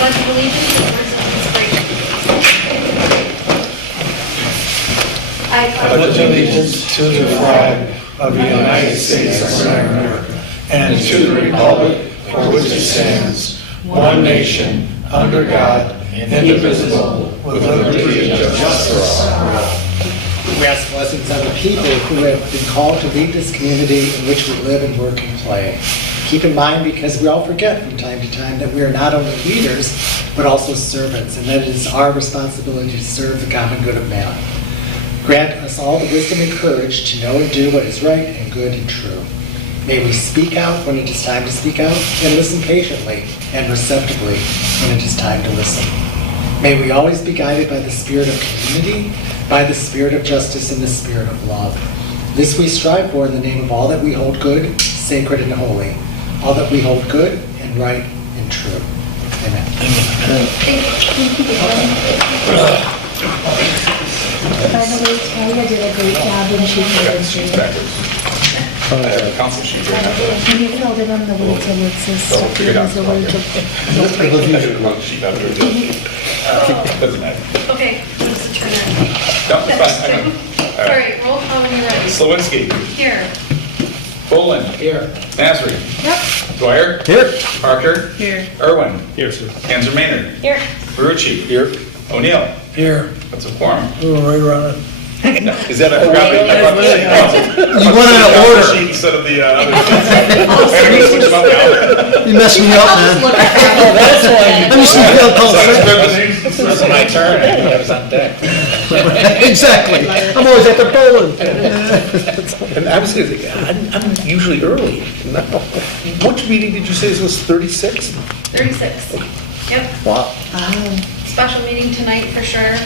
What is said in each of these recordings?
pledge of allegiance to the words of this great. I pledge allegiance to the flag of the United States of America and to the republic for which it stands, one nation, under God, indivisible, with liberty and justice for all. We ask blessings on the people who have been called to lead this community in which we live and work and play. Keep in mind, because we all forget from time to time, that we are not only leaders, but also servants, and that it is our responsibility to serve the common good of man. Grant us all the wisdom and courage to know and do what is right and good and true. May we speak out when it is time to speak out, and listen patiently and receptively when it is time to listen. May we always be guided by the spirit of community, by the spirit of justice, and the spirit of love. This we strive for in the name of all that we hold good, sacred, and holy, all that we hold good and right and true. Amen. By the way, Tanya did a great job when she She's backwards. I have a council sheet right now. And you filled it on the way till it says So stuff. figure it out. There's a way to. I have a council sheet after it. Doesn't matter. Okay, what's the turn on? No, it's fine. I know. All right, roll call when you're ready. Slawinski. Here. Boland. Here. Nasri. Yep. Dwyer. Here. Parker. Here. Irwin. Here, sir. Kanzer Maynard. Here. Ferrucci. Here. O'Neill. Here. That's a quorum. Right around it. Is that a copy? You went out of order. Sheet instead of the other sheets. I'm gonna switch them up now. You messed me up, man. I'm just gonna feel called This It's my turn. I was on deck. Exactly. I'm always at the bowling. And I was gonna say, I'm usually early. No. Which meeting did you say this was 36? 36. Yep. Wow. Special meeting tonight for sure.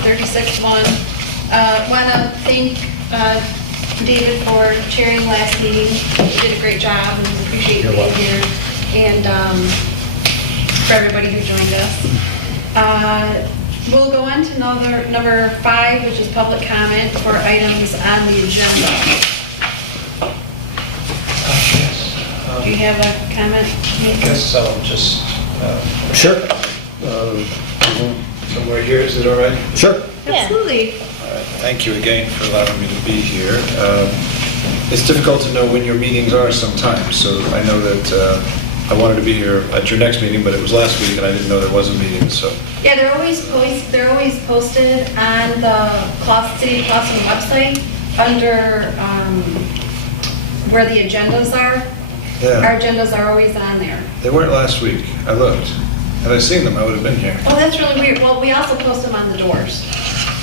36 one. Want to thank David for chairing last meeting. He did a great job and appreciate you being here. And for everybody who joined us. We'll go on to number 5, which is public comment for items on the agenda. Do you have a comment? I guess I'll just, Sure. somewhere here, is it all right? Sure. Absolutely. All right, thank you again for allowing me to be here. It's difficult to know when your meetings are sometimes, so I know that I wanted to be here at your next meeting, but it was last week and I didn't know there was a meeting, so. Yeah, they're always posted on the City of Clawson website under where the agendas are. Our Yeah, agendas are always on there. they weren't last week. I looked. Had I seen them, I would have been here. Oh, that's really weird. Well, we also post them on the doors.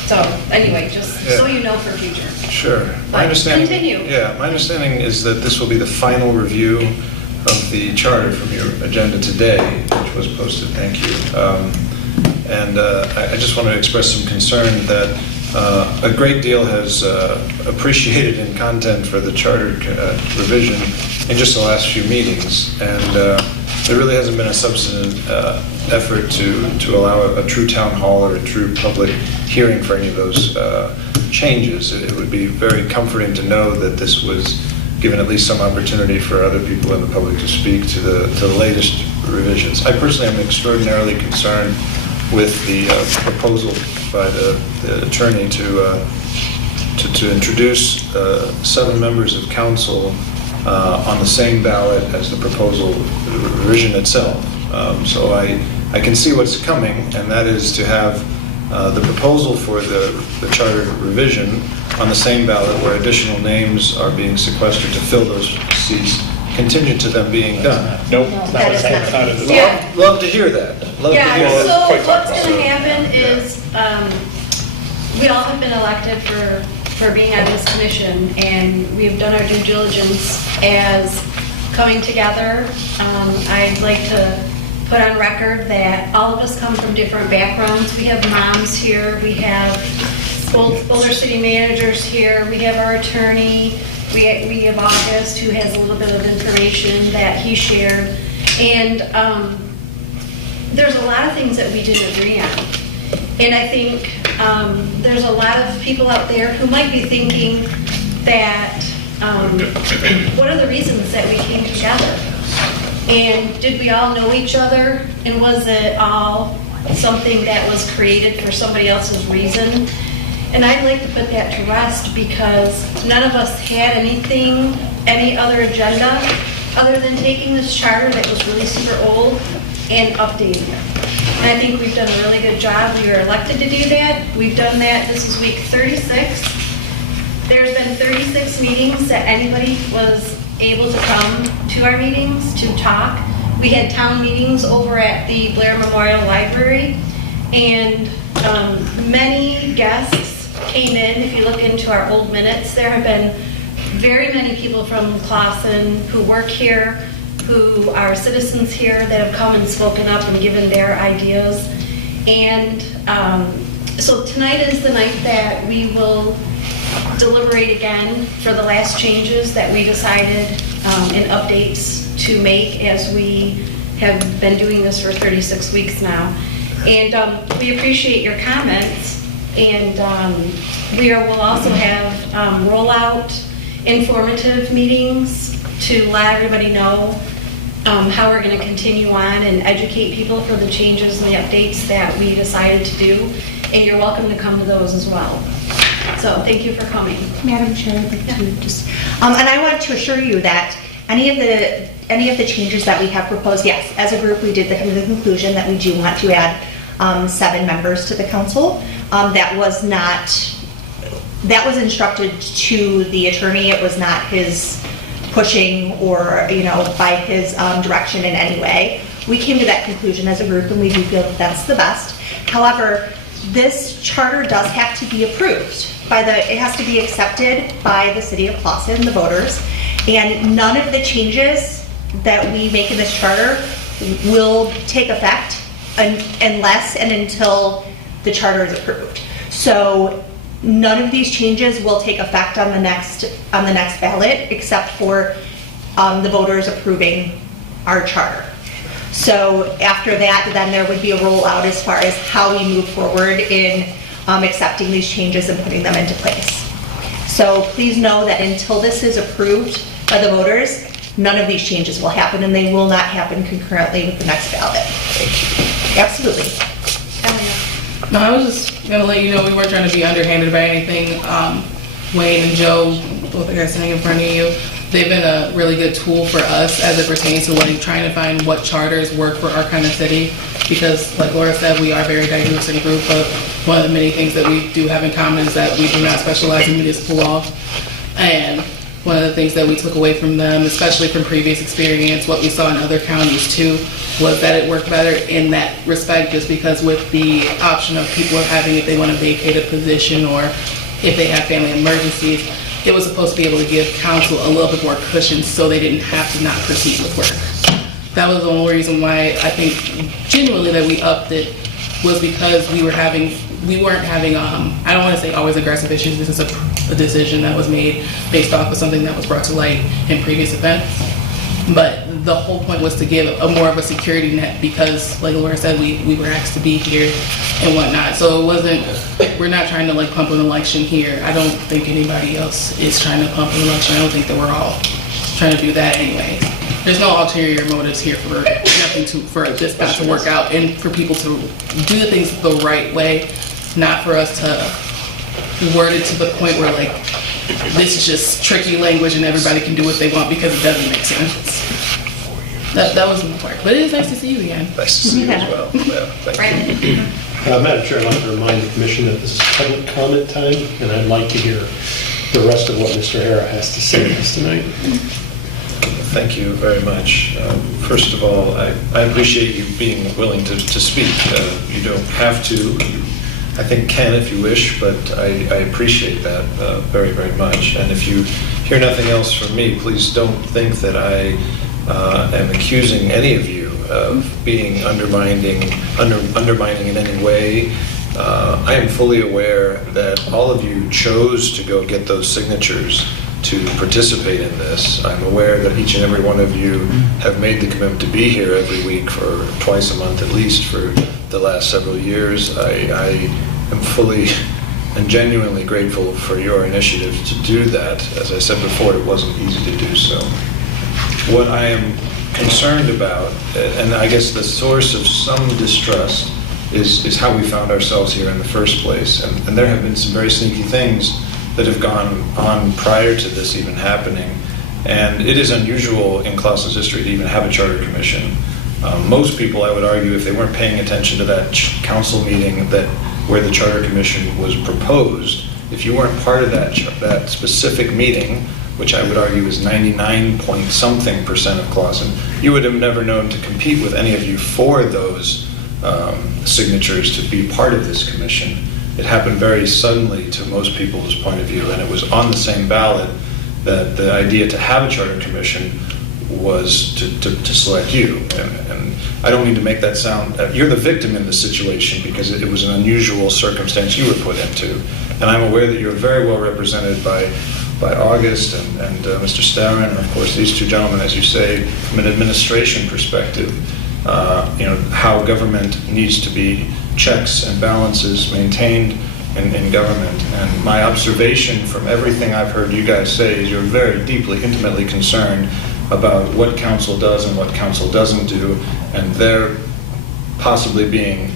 So anyway, just so you know for future. Sure. But My understanding. continue. Yeah, my understanding is that this will be the final review of the charter from your agenda today, which was posted, thank you. And I just want to express some concern that a great deal has appreciated in content for the charter revision in just the last few meetings. And there really hasn't been a substantive effort to allow a true town hall or a true public hearing for any of those changes. It would be very comforting to know that this was given at least some opportunity for other people in the public to speak to the latest revisions. I personally am extraordinarily concerned with the proposal by the attorney to introduce 7 members of council on the same ballot as the proposal revision itself. So I can see what's coming, and that is to have the proposal for the charter revision on the same ballot where additional names are being sequestered to fill those seats, contingent to them being done. Nope. That is not- Not in the- Yeah. Love to hear that. Love to Yeah, hear that. so quite what's possible. going to happen Yeah. is, we all have been elected for being on this commission, and we've done our due diligence as coming together. I'd like to put on record that all of us come from different backgrounds. We have moms here, we have Boulder City managers here, we have our attorney, we have August, who has a little bit of information that he shared. And there's a lot of things that we didn't agree on. And I think there's a lot of people out there who might be thinking that, what are the reasons that we came together? And did we all know each other? And was it all something that was created for somebody else's reason? And I'd like to put that to rest because none of us had anything, any other agenda other than taking this charter that was really super old and updating it. And I think we've done a really good job. We were elected to do that. We've done that. This is week 36. There's been 36 meetings that anybody was able to come to our meetings to talk. We had town meetings over at the Blair Memorial Library, and many guests came in. If you look into our old minutes, there have been very many people from Clausen who work here, who are citizens here that have come and spoken up and given their ideas. And so tonight is the night that we will deliberate again for the last changes that we decided and updates to make as we have been doing this for 36 weeks now. And we appreciate your comments. And we'll also have rollout informative meetings to let everybody know how we're going to continue on and educate people for the changes and the updates that we decided to do. And you're welcome to come to those as well. So thank you for coming. Madam Chair, I'd like to just, and I want to assure you that any of the changes that we have proposed, yes, as a group, we did come to the conclusion that we do want to add 7 members to the council. That was instructed to the attorney. It was not his pushing or, by his direction in any way. We came to that conclusion as a group, and we do feel that that's the best. However, this charter does have to be approved it has to be accepted by the city of Clausen, the voters, and none of the changes that we make in this charter will take effect unless and until the charter is approved. So none of these changes will take effect on the next ballot except for the voters approving our charter. So after that, then there would be a rollout as far as how we move forward in accepting these changes and putting them into place. So please know that until this is approved by the voters, none of these changes will happen, and they will not happen concurrently with the next ballot. Absolutely. No, I was just gonna let you know we weren't trying to be underhanded by anything. Wayne and Joe, both the guys sitting in front of you, they've been a really good tool for us as it pertains to trying to find what charters work for our kind of city. Because like Laura said, we are very diverse in group, but one of the many things that we do have in common is that we do not specialize in municipal law. And one of the things that we took away from them, especially from previous experience, what we saw in other counties too, was that it worked better in that respect, just because with the option of people having, if they want to vacate a position or if they have family emergencies, it was supposed to be able to give council a little bit more cushion so they didn't have to not proceed with work. That was the only reason why I think genuinely that we upped it, was because we weren't having, I don't want to say always aggressive issues. This is a decision that was made based off of something that was brought to light in previous events. But the whole point was to give a more of a security net because, like Laura said, we were asked to be here and whatnot. So it wasn't, we're not trying to like pump an election here. I don't think anybody else is trying to pump an election. I don't think that we're all trying to do that anyway. There's no ulterior motives here for this not to work out and for people to do the things the right way, not for us to word it to the point where like this is just tricky language and everybody can do what they want because it doesn't make sense. That was my part. But it is nice to see you again. Nice to see you as well. Yeah, thank you. Madam Chair, I'd like to remind the Commission that this is public comment time, and I'd like to hear the rest of what Mr. Hara has to say to us tonight. Thank you very much. First of all, I appreciate you being willing to speak. You don't have to. I think can if you wish, but I appreciate that very, very much. And if you hear nothing else from me, please don't think that I am accusing any of you of being undermining in any way. I am fully aware that all of you chose to go get those signatures to participate in this. I'm aware that each and every one of you have made the commitment to be here every week for twice a month at least for the last several years. I am fully and genuinely grateful for your initiative to do that. As I said before, it wasn't easy to do so. What I am concerned about, and I guess the source of some distrust, is how we found ourselves here in the first place. And there have been some very sneaky things that have gone on prior to this even happening. And it is unusual in Clausen's history to even have a charter commission. Most people, I would argue, if they weren't paying attention to that council meeting where the charter commission was proposed, if you weren't part of that specific meeting, which I would argue is 99-point-something% of Clausen, you would have never known to compete with any of you for those signatures to be part of this commission. It happened very suddenly to most people's point of view, and it was on the same ballot that the idea to have a charter commission was to select you. And I don't mean to make that sound, you're the victim in this situation because it was an unusual circumstance you were put into. And I'm aware that you're very well represented by August and Mr. Starren, and of course these two gentlemen, as you say, from an administration perspective, how government needs to be checks and balances maintained in government. And my observation from everything I've heard you guys say is you're very deeply, intimately concerned about what council does and what council doesn't do, and there possibly being,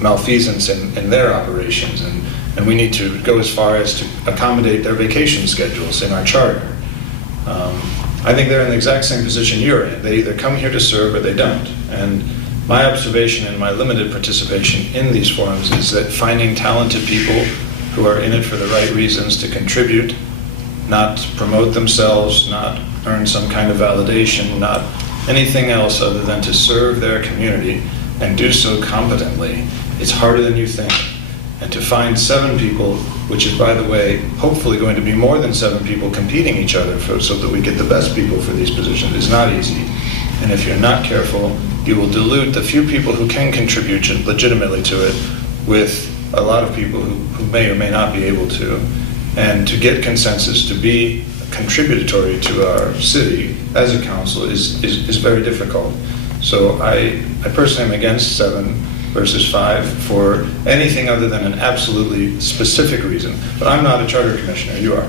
malfeasance in their operations. And we need to go as far as to accommodate their vacation schedules in our charter. I think they're in the exact same position you're in. They either come here to serve or they don't. And my observation and my limited participation in these forums is that finding talented people who are in it for the right reasons to contribute, not promote themselves, not earn some kind of validation, not anything else other than to serve their community and do so competently, it's harder than you think. And to find 7 people, which is, by the way, hopefully going to be more than 7 people competing each other so that we get the best people for these positions, is not easy. And if you're not careful, you will dilute the few people who can contribute legitimately to it with a lot of people who may or may not be able to. And to get consensus to be contributory to our city as a council is very difficult. So I personally am against 7 versus 5 for anything other than an absolutely specific reason. But I'm not a charter commissioner, you are.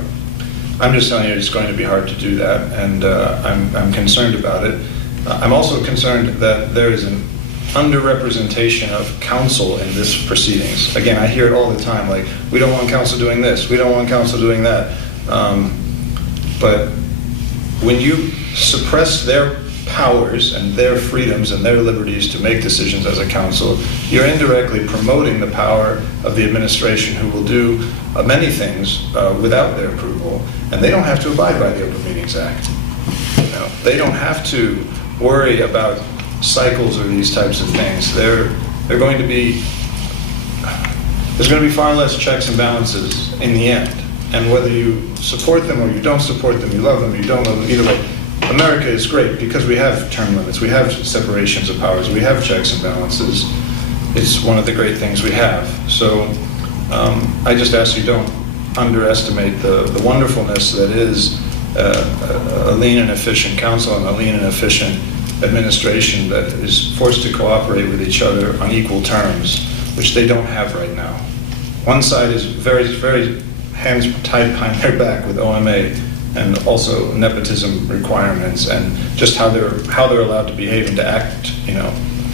I'm just telling you it's going to be hard to do that, and I'm concerned about it. I'm also concerned that there is an underrepresentation of council in this proceedings. Again, I hear it all the time, like, we don't want council doing this, we don't want council doing that. But when you suppress their powers and their freedoms and their liberties to make decisions as a council, you're indirectly promoting the power of the administration, who will do many things without their approval, and they don't have to abide by the Open Meetings Act. They don't have to worry about cycles or these types of things. They're going to be, there's going to be far less checks and balances in the end. And whether you support them or you don't support them, you love them, you don't love them, either way, America is great because we have term limits, we have separations of powers, we have checks and balances. It's one of the great things we have. So I just ask you don't underestimate the wonderfulness that is a lean and efficient council and a lean and efficient administration that is forced to cooperate with each other on equal terms, which they don't have right now. One side is very, very hands tied behind their back with OMA and also nepotism requirements and just how they're allowed to behave and to act.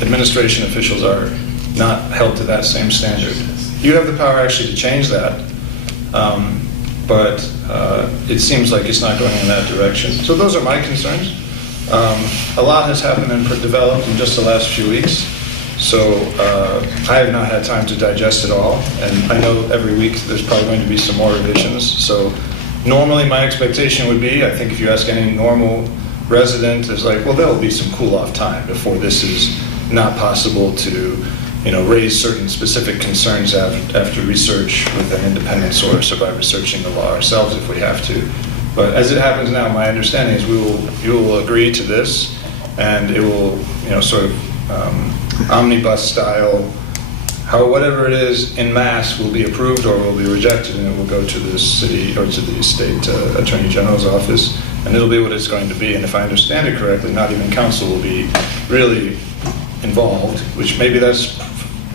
Administration officials are not held to that same standard. You have the power actually to change that, but it seems like it's not going in that direction. So those are my concerns. A lot has happened and developed in just the last few weeks, so I have not had time to digest it all, and I know every week there's probably going to be some more revisions. So normally my expectation would be, I think if you ask any normal resident, is like, well, there'll be some cool-off time before this is not possible to raise certain specific concerns after research with an independent source or by researching the law ourselves if we have to. But as it happens now, my understanding is you will agree to this, and it will, sort of omnibus style, whatever it is in mass will be approved or will be rejected, and it will go to the city or to the state attorney general's office, and it'll be what it's going to be. And if I understand it correctly, not even council will be really involved, which maybe that's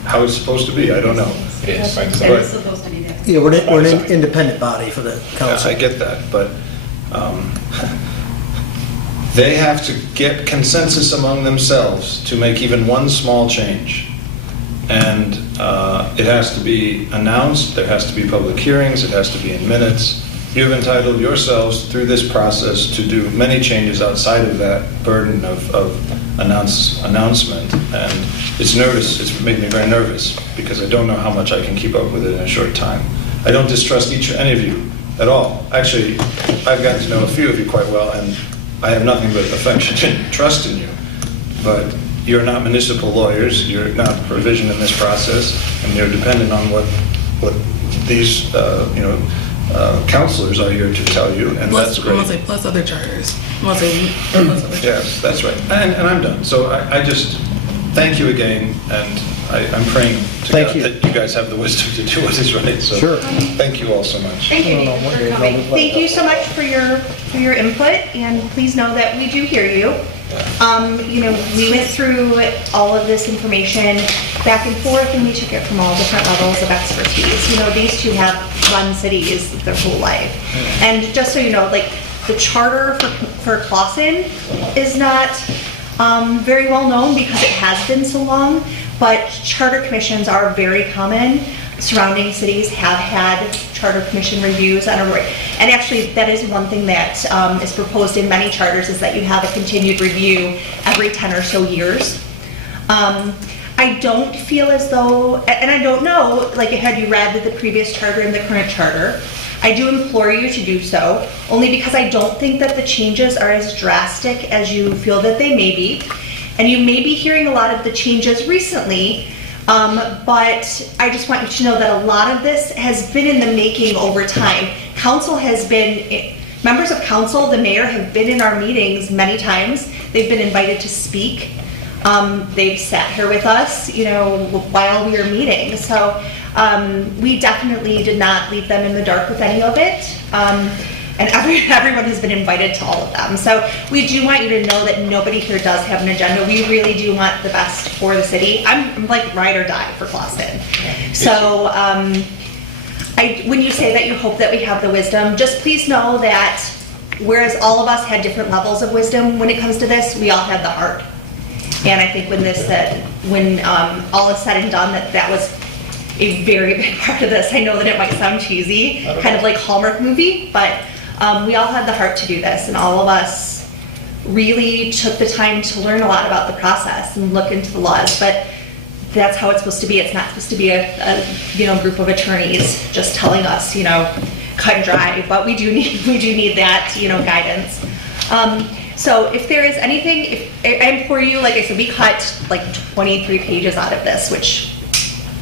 how it's supposed to be. I don't know. Yes, It's But- supposed to be there. Yeah, we're an independent body for the council. I get that, but They have to get consensus among themselves to make even one small change. And it has to be announced, there has to be public hearings, it has to be in minutes. You've entitled yourselves through this process to do many changes outside of that burden of announcement. And it's made me very nervous because I don't know how much I can keep up with it in a short time. I don't distrust any of you at all. Actually, I've gotten to know a few of you quite well, and I have nothing but affection and trust in you. But you're not municipal lawyers, you're not provisioned in this process, and you're dependent on what these, counselors are here to tell you, and that's I'm gonna great. say plus other charters. I'm gonna say plus other charters. Yes, that's right. And I'm done. So I just, thank you again, and I'm praying to Thank God you. that you guys have the wisdom to do what is right. So Sure. thank you all so much. Thank you for coming. Thank you so much for your input, and please know that we do hear you. We went through all of this information back and forth, and we took it from all different levels of expertise. These two have run cities their whole life. And just so you know, like, the charter for Clausen is not very well known because it has been so long, but charter commissions are very common. Surrounding cities have had charter commission reviews on a and actually that is one thing that is proposed in many charters, is that you have a continued review every 10 or so years. I don't feel as though, and I don't know, like, had you read the previous charter and the current charter, I do implore you to do so, only because I don't think that the changes are as drastic as you feel that they may be. And you may be hearing a lot of the changes recently, but I just want you to know that a lot of this has been in the making over time. Council has been, members of council, the mayor, have been in our meetings many times. They've been invited to speak. They've sat here with us, while we were meeting. So we definitely did not leave them in the dark with any of it. And everyone has been invited to all of them. So we do want you to know that nobody here does have an agenda. We really do want the best for the city. I'm like ride or die for Clausen. So when you say that you hope that we have the wisdom, just please know that whereas all of us had different levels of wisdom when it comes to this, we all had the heart. And I think when all is said and done, that was a very big part of this. I know that it might sound cheesy, kind of like Hallmark movie, but we all had the heart to do this, and all of us really took the time to learn a lot about the process and look into the laws. But that's how it's supposed to be. It's not supposed to be a group of attorneys just telling us, cut and dry. But we do need that guidance. So if there is anything, I implore you, like I said, we cut like 23 pages out of this, which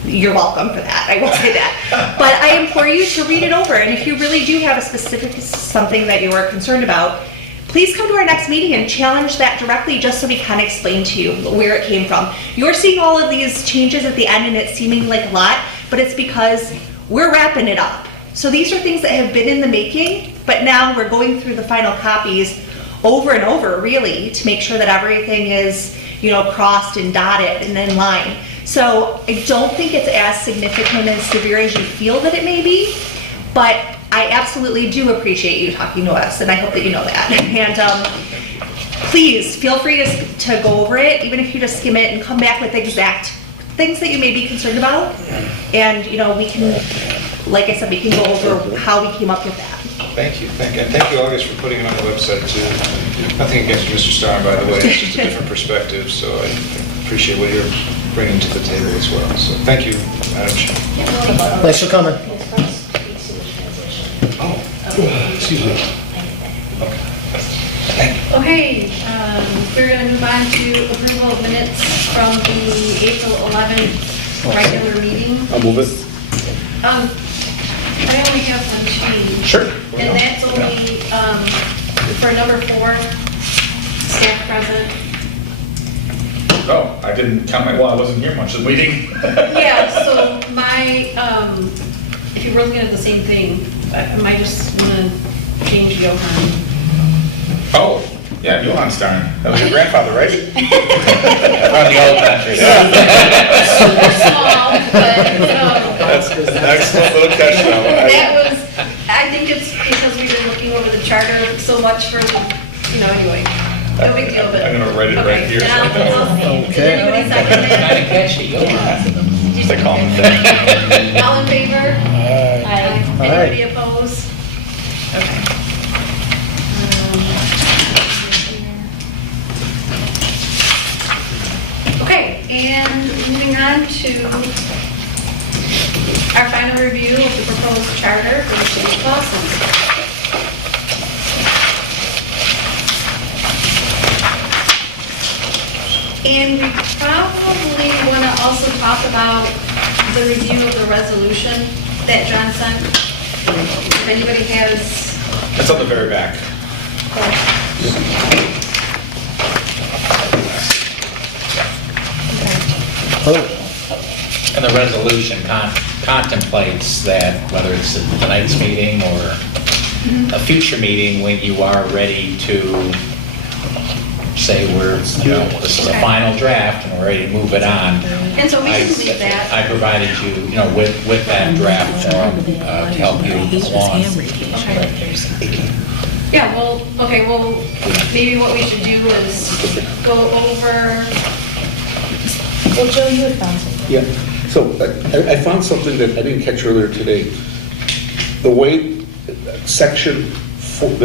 you're welcome for that, I will say that. But I implore you to read it over, and if you really do have a specific something that you are concerned about, please come to our next meeting and challenge that directly, just so we can explain to you where it came from. You're seeing all of these changes at the end and it's seeming like a lot, but it's because we're wrapping it up. So these are things that have been in the making, but now we're going through the final copies over and over, really, to make sure that everything is, crossed and dotted and in line. So I don't think it's as significant and severe as you feel that it may be, but I absolutely do appreciate you talking to us, and I hope that you know that. And please feel free to go over it, even if you just skim it and come back with exact things that you may be concerned about. And we can, like I said, we can go over how we came up with that. Thank you, and thank you, August, for putting it on the website too. Nothing against Mr. Starr, by the way, it's just a different perspective, so I appreciate what you're bringing to the table as well. So thank you, Madam Chair. Thanks for coming. Excuse me. Okay, we're going to move on to approval of minutes from the April 11th regular meeting. I'll move it. I only have one change. Sure. And that's only for number 4, staff present. Oh, I didn't count I wasn't here much of the meeting. Yeah, so if you were looking at the same thing, I might just want to change Johan. Oh, yeah, Johan's darn. That was your grandfather, right? From the old country. Super small, but That's an excellent little catch, though. I think it's because we've been looking over the charter so much for, anyway. No big deal, but. I'm gonna write it right here. Okay, then Did Okay. anybody second Kind of that? catchy, you'll Just a common thing. All in favor? Aye. Anybody opposed? Okay. Okay, and moving on to our final review of the proposed charter for the city of Boston. And we probably want to also talk about the review of the resolution that John sent. If anybody has, It's on the very back. And the resolution contemplates that whether it's at tonight's meeting or a future meeting, when you are ready to say this is a final draft and we're ready to move it on. and so we I can leave that. I provided you, with that draft form to help you along. Yeah, well, maybe what we should do is go over, Well, Joe, you had found something. Yeah, so I found something that I didn't catch earlier today. The way the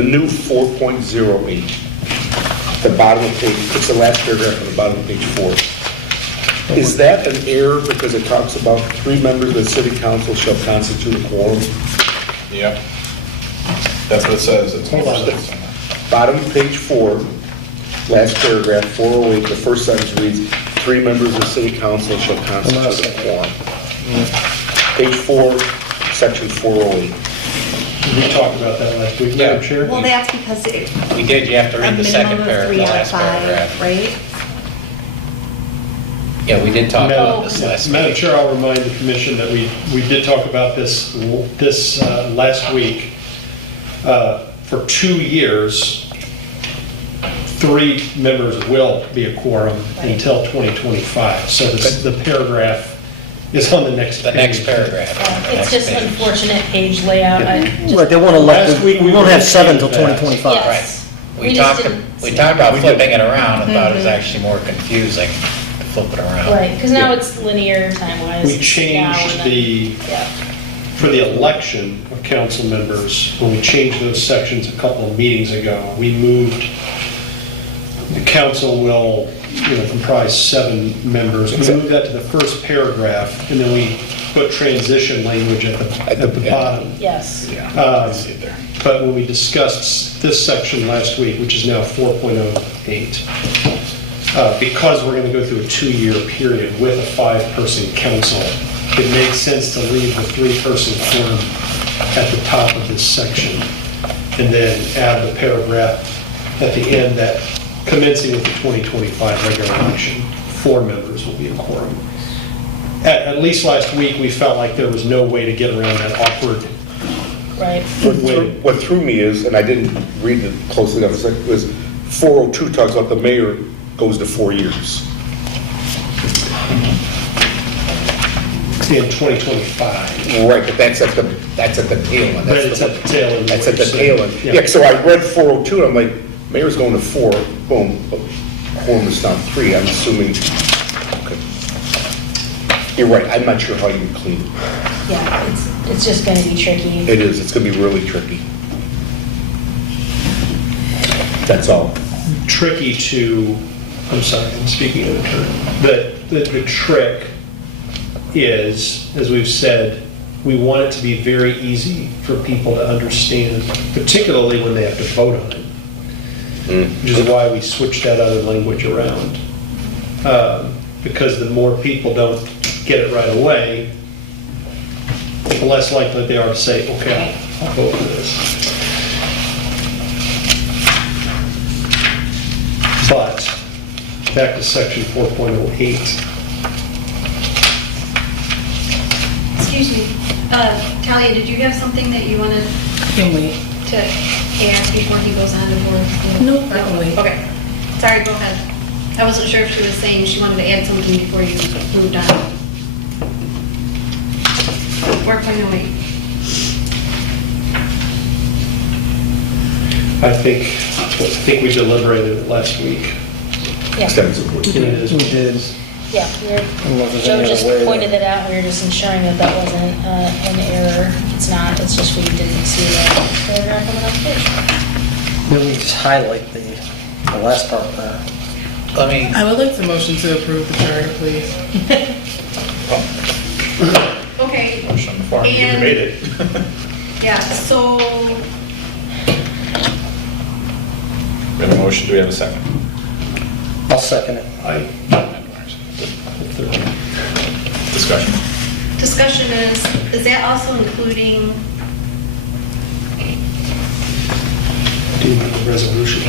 new 4.08, the bottom of page, it's the last paragraph on the bottom of page 4. Is that an error because it talks about 3 members of the city council shall constitute a quorum? Yep. That's what it says. It's Hold on. Bottom of page 4, last paragraph, 408, the first sentence reads, 3 members of the city council shall constitute a quorum. Page 4, section 408. We talked about that last week, Yeah. Madam Chair. Well, that's because it, We did, you have to a read the second minimum of paragraph, 3 the out of last 5, paragraph. right? Yeah, we did talk about this last Madam week. Chair, I'll remind the commission that we did talk about this last week. For 2 years, 3 members will be a quorum until 2025. So the paragraph is on the next The page. next paragraph. It's Next just page. unfortunate page layout. Right, they want to Last week we we won't have 7 till changed that. 2025. Right. Yes. We just talked, didn't we see talked that. about flipping it around and thought it was actually more confusing to flip it around. Right, because now it's linear time-wise. We now changed and then- Yeah. for the election of council members, when we changed those sections a couple of meetings ago, we moved, the council will, comprise 7 members. We moved that to the first paragraph, and then we put transition language at the bottom. Yes. I see it there. But when we discussed this section last week, which is now 4.08, because we're going to go through a 2-year period with a 5-person council, it makes sense to leave the 3-person quorum at the top of this section, and then add the paragraph at the end that commencing with the 2025 regular election, 4 members will be a quorum. At least last week, we felt like there was no way to get around that awkward Right. What threw me is, and I didn't read it closely enough, was 402 talks about the mayor goes to 4 years. in 2025. Right, but that's at the tail end. But it's at the tail end. That's at the tail end. Yeah. Yeah, so I read 402, and I'm like, mayor's going to 4, boom, but quorum is down 3, I'm assuming, okay. You're right, I'm not sure how you would clean it. Yeah, it's just going to be tricky. It is, it's gonna be really tricky. That's all. Tricky to, I'm sorry, I'm speaking in a term. The trick is, as we've said, we want it to be very easy for people to understand, particularly when they have to vote on it. Which is why we switched that other language around. Because the more people don't get it right away, the less likely they are to say, okay, I'll vote for this. But, back to section 4.08. excuse me, Talia, did you have something that you wanted Can wait. to add before he goes on to board? No, I can wait. Okay, sorry, go ahead. I wasn't sure if she was saying she wanted to add something before you moved on. 4.08. I think I think we deliberated it last week. Yeah, Extensively. We did. yeah, Joe just pointed it out, we were just ensuring that that wasn't an error. It's not, it's just we didn't see the paragraph on the notification. Then we just highlight the last part there. Let me, I would like the motion to approve the charter, please. Okay, Motion on the floor, you And- made it. yeah, so We have a motion, do we have a second? I'll second it. Discussion. discussion is that also including, Do the resolution.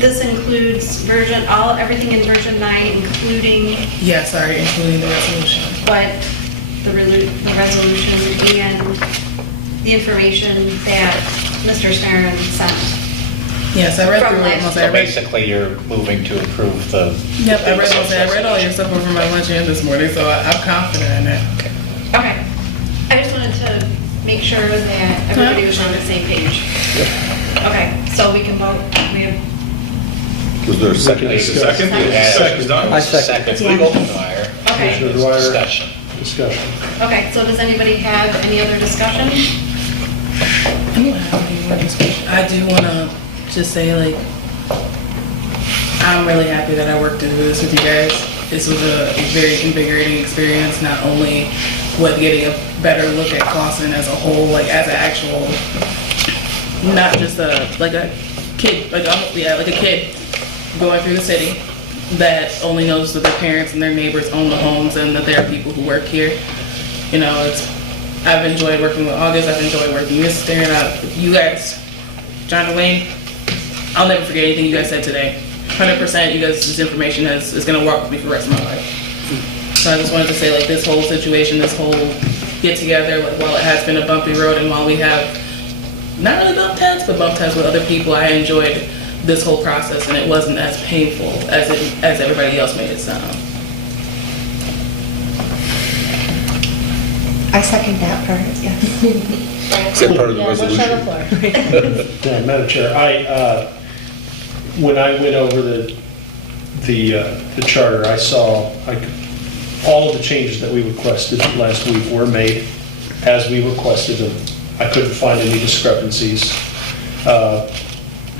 this includes everything in version 9, including Yeah, sorry, including the resolution. what the resolution and the information that Mr. Stern sent. Yes, I read From through it. last- Once I so read. basically you're moving to approve the. Yep, I read all your stuff over my lunch and this morning, so I'm confident in it. Okay. I just wanted to make sure that everybody was on the same page. Okay, so we can vote. We have, Was there a second? There's a second? Yeah. Second's done. I second. Second, legal Dwyer. okay, Commissioner Dwyer. Discussion. Discussion. okay, so does anybody have any other discussion? I don't have any more discussion. I do want to just say, like, I'm really happy that I worked through this with you guys. This was a very invigorating experience, not only with getting a better look at Clawson as a whole, like as an actual, not just a kid, like a kid going through the city that only knows that their parents and their neighbors own the homes and that there are people who work here. You know, I've enjoyed working with August. I've enjoyed working with Stern. You guys, John and Wayne, I'll never forget anything you guys said today. 100% you guys, this information is going to walk with me for the rest of my life. So I just wanted to say, like, this whole situation, this whole get together, like, while it has been a bumpy road and while we have not really bump heads, but bump heads with other people, I enjoyed this whole process and it wasn't as painful as everybody else made it sound. I second that part, yes. Is that part of the Yeah, motion on resolution? the floor. Yeah, Madam Chair, when I went over the charter, I saw all of the changes that we requested last week were made as we requested them. I couldn't find any discrepancies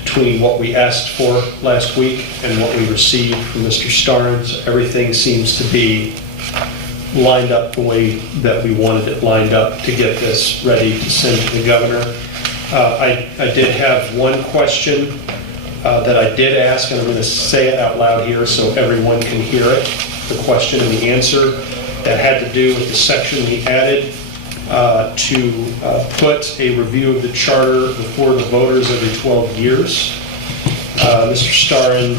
between what we asked for last week and what we received from Mr. Starnes. Everything seems to be lined up the way that we wanted it lined up to get this ready to send to the governor. I did have one question that I did ask, and I'm going to say it out loud here so everyone can hear it, the question and the answer, that had to do with the section we added to put a review of the charter before the voters every 12 years. Mr. Starin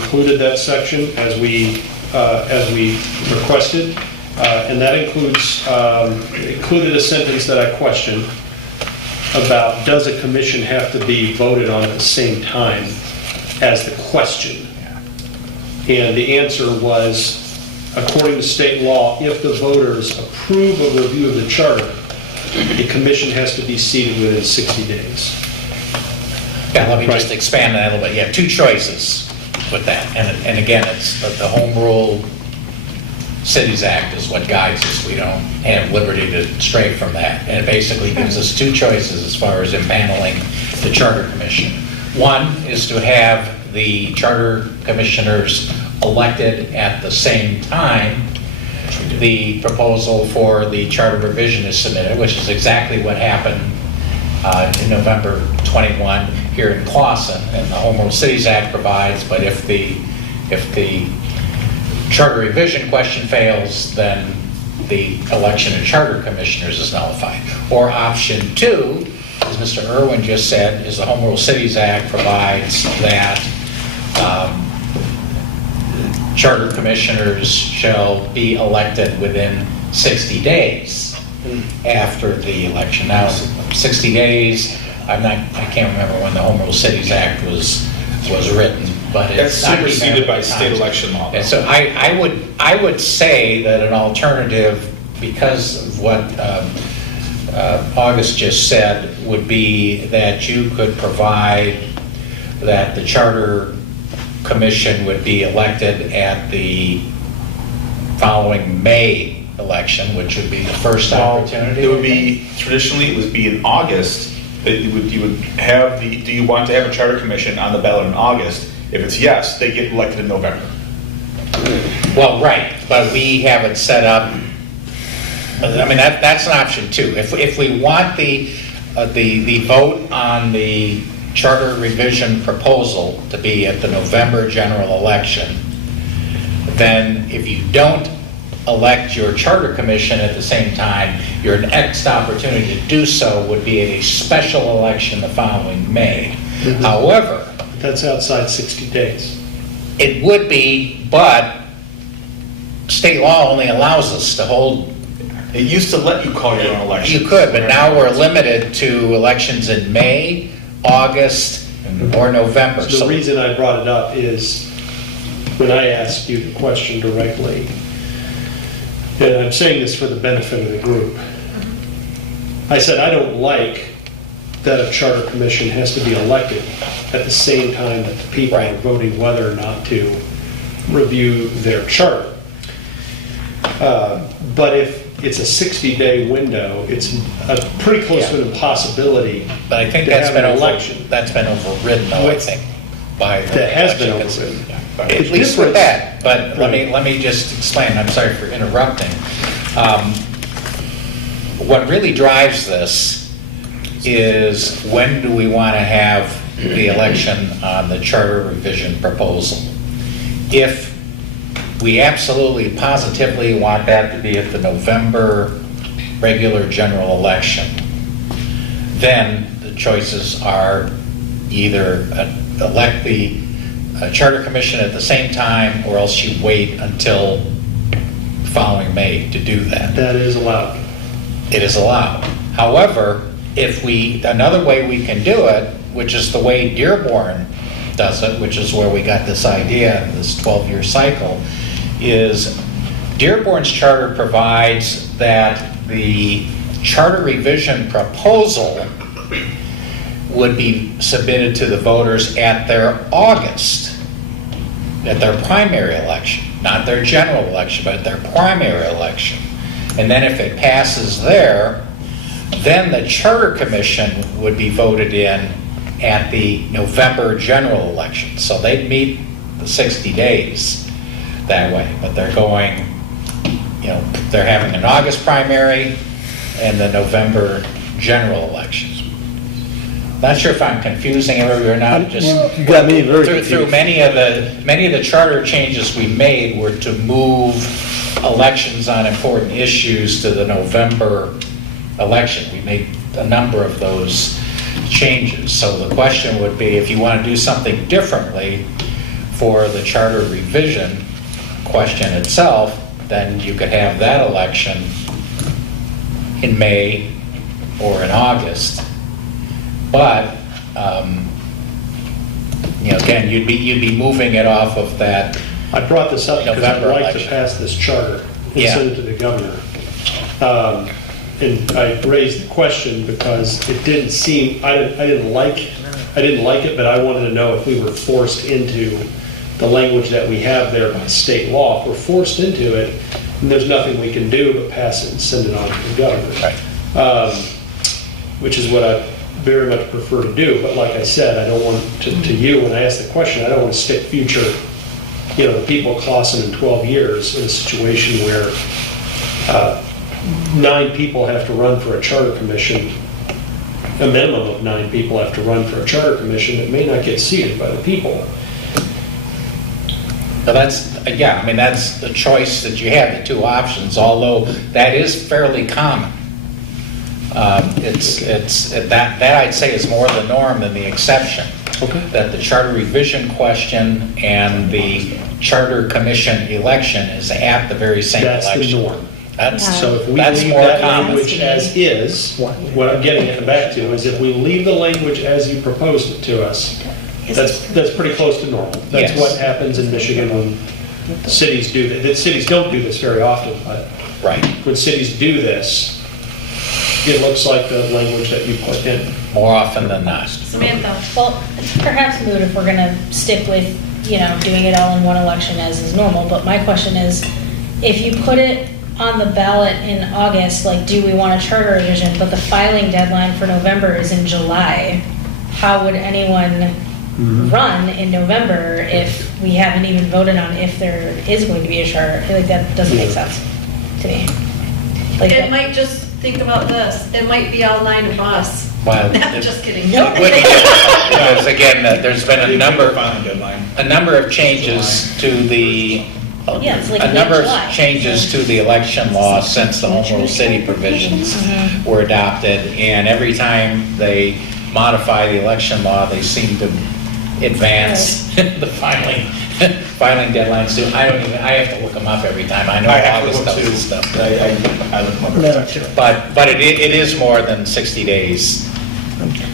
included that section as we requested, and that included a sentence that I questioned about, does a commission have to be voted on at the same time as the question? And the answer was, according to state law, if the voters approve a review of the charter, the commission has to be seated within 60 days. Yeah, let me just expand that a little bit. You have two choices with that. And again, it's the Home Rule Cities Act is what guides us. We don't have liberty to stray from that. And it basically gives us two choices as far as impaneling the Charter Commission. One is to have the Charter Commissioners elected at the same time the proposal for the charter revision is submitted, which is exactly what happened in November 21 here in Clawson. And the Home Rule Cities Act provides, but if the charter revision question fails, then the election of charter commissioners is nullified. Or option two, as Mr. Irwin just said, is the Home Rule Cities Act provides that charter commissioners shall be elected within 60 days after the election. Now, 60 days, I can't remember when the Home Rule Cities Act was written, but That's it's not superseded by remembered state times. election law. And so I would say that an alternative, because of what August just said, would be that you could provide that the charter commission would be elected at the following May election, which would be the first opportunity. It would be, traditionally, it would be in August, that you would have the, do you want to have a charter commission on the ballot in August? If it's yes, they get elected in November. Well, right, but we have it set up, I mean, that's an option too. If we want the vote on the charter revision proposal to be at the November general election, then if you don't elect your charter commission at the same time, your next opportunity to do so would be at a special election the following May. However, That's outside 60 days. it would be, but state law only allows us to hold. It used to let you call your own election. You could, but now we're limited to elections in May, August, or November. So the reason I brought it up is when I asked you the question directly, and I'm saying this for the benefit of the group, I said I don't like that a charter commission has to be elected at the same time that the people are voting whether or not to review their charter. But if it's a 60-day window, it's pretty close to an impossibility. But I think to that's have been an election. that's been overridden, though, I think, by the That has been election. overridden. At The least with difference- that, but let me just explain, I'm sorry for interrupting. What really drives this is when do we want to have the election on the charter revision proposal? If we absolutely positively want that to be at the November regular general election, then the choices are either elect the charter commission at the same time, or else you wait until the following May to do that. That is allowed. It is allowed. However, another way we can do it, which is the way Dearborn does it, which is where we got this idea, this 12-year cycle, is Dearborn's charter provides that the charter revision proposal would be submitted to the voters at their primary election, not their general election, but their primary election. And then if it passes there, then the charter commission would be voted in at the November general election. So they'd meet the 60 days that way, but they're going, they're having an August primary and the November general elections. Not sure if I'm confusing everybody or not, just You got me very through confused. many of the charter changes we made were to move elections on important issues to the November election. We made a number of those changes. So the question would be, if you want to do something differently for the charter revision question itself, then you could have that election in May or in August. But again, you'd be moving it off of that. I brought this up because I'd November like election. to pass this charter and Yeah. send it to the governor. And I raised the question because it didn't seem, I didn't like it, but I wanted to know if we were forced into the language that we have there by state law. If we're forced into it, then there's nothing we can do but pass it and send it on to the governor. Right. Which is what I very much prefer to do. But like I said, I don't want to you, when I ask the question, I don't want to stick future, the people Clausen in 12 years in a situation where 9 people have to run for a charter commission, a minimum of 9 people have to run for a charter commission that may not get seated by the people. So that's the choice that you have, the two options, although that is fairly common. That I'd say is more the norm than the exception. Okay. That the charter revision question and the charter commission election is at the very same That's election. the norm. That's So if we that's leave more that common. language as is, what I'm getting back to is if we leave the language as you proposed it to us, that's pretty close to normal. That's Yes. what happens in Michigan when cities do that. Cities don't do this very often, but Right. when cities do this, it looks like the language that you put in. More often than not. Samantha? Well, it's perhaps moot if we're gonna stick with, doing it all in one election as is normal, but my question is, if you put it on the ballot in August, like, do we want a charter revision, but the filing deadline for November is in July, how would anyone run in November if we haven't even voted on if there is going to be a charter? I feel like that doesn't make sense to me. Like, It might just, think about this, it might be all 9 of us. Well, I'm just kidding. It wouldn't be, because again, there's been a number Filing deadline. of changes to the, Yeah, it's like a number mid-July. of changes to the election law since the Home Rule City provisions were adopted, and every time they modify the election law, they seem to advance the filing deadlines too. I have to look them up every time. I know I have to August look knows too. this stuff. I look them up. Madam Chair. But it is more than 60 days.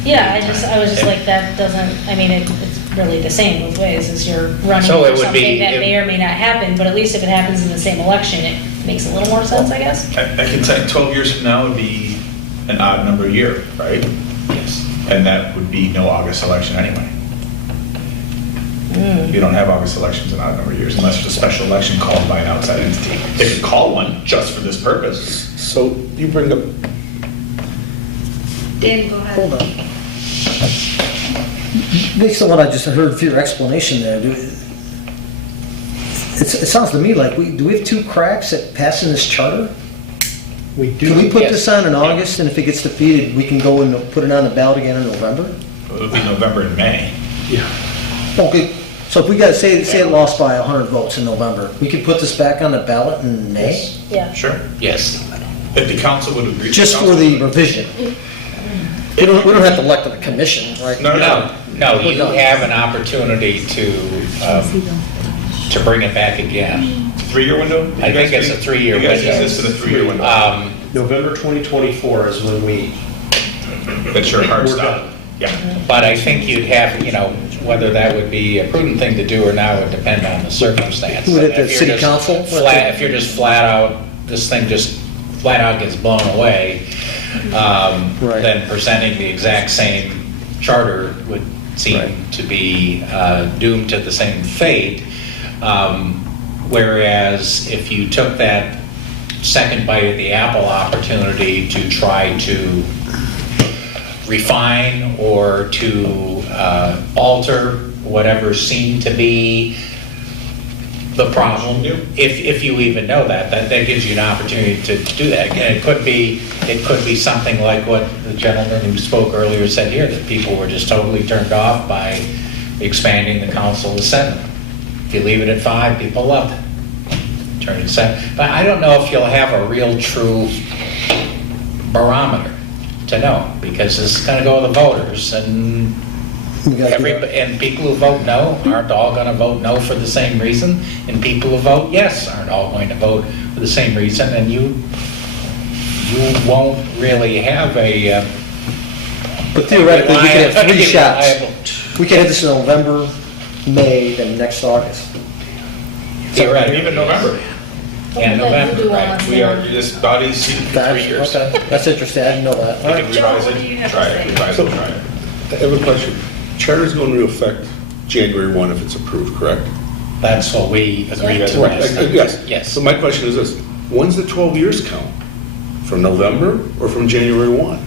Yeah, I was just like, that doesn't, it's really the same both ways, is you're running So it for would be- something that may or may not happen, but at least if it happens in the same election, it makes a little more sense, I guess. I can tell you, 12 years from now would be an odd number year, right? Yes. And that would be no August election anyway. You don't have August elections in odd number of years unless it's a special election called by an outside entity. They could call one just for this purpose. So you bring up, Dan, go ahead. Hold on. Based on what I just heard through your explanation there, it sounds to me like do we have 2 cracks at passing this charter? We do. Can we put Yes. this on in August, and if it gets defeated, we can go and put it on the ballot again in November? It would be November and May. Yeah. Okay, so if we got, say it lost by 100 votes in November, we could put this back on the ballot in May? Yeah. Sure. Yes. If the council would agree. Just for the revision? We don't have to elect a commission, right? No. No, you have an opportunity to bring it back again. 3-year window? I think it's a 3-year You guys window. exist in a 3-year window. November 2024 is when we, That's your hard We're stop. done. Yeah. But I think you'd have, whether that would be a prudent thing to do or not would depend on the circumstance. Who would it, the If you're city just council? If you're just flat out, this thing just flat out gets blown away, Right. then presenting the exact same charter would seem Right. to be doomed to the same fate. Whereas if you took that second bite at the apple opportunity to try to refine or to alter whatever seemed to be the problem, if you even know that gives you an opportunity to do that. Again, it could be something like what the gentleman who spoke earlier said here, that people were just totally turned off by expanding the council to 7. If you leave it at 5, people love it. Turn it to 7. But I don't know if you'll have a real true barometer to know, because this is going to go to the voters, and people who vote no aren't all going to vote no for the same reason, and people who vote yes aren't all going to vote for the same reason, and you won't really have a But theoretically, we could have 3 shots. reliable- We could have this in November, May, then next August. Theoretically. Even November. Yeah, November, right. We are, this body's seated for 3 years. Okay, that's interesting, I didn't know that. All We right. can revise Joe, what do you it, have try to it, say? revise it, try it. I have a question. Charter's going to effect January 1 if it's approved, correct? That's what we agreed to last time. Yes. Yes. So my question is this, when's the 12 years count? From November or from January 1?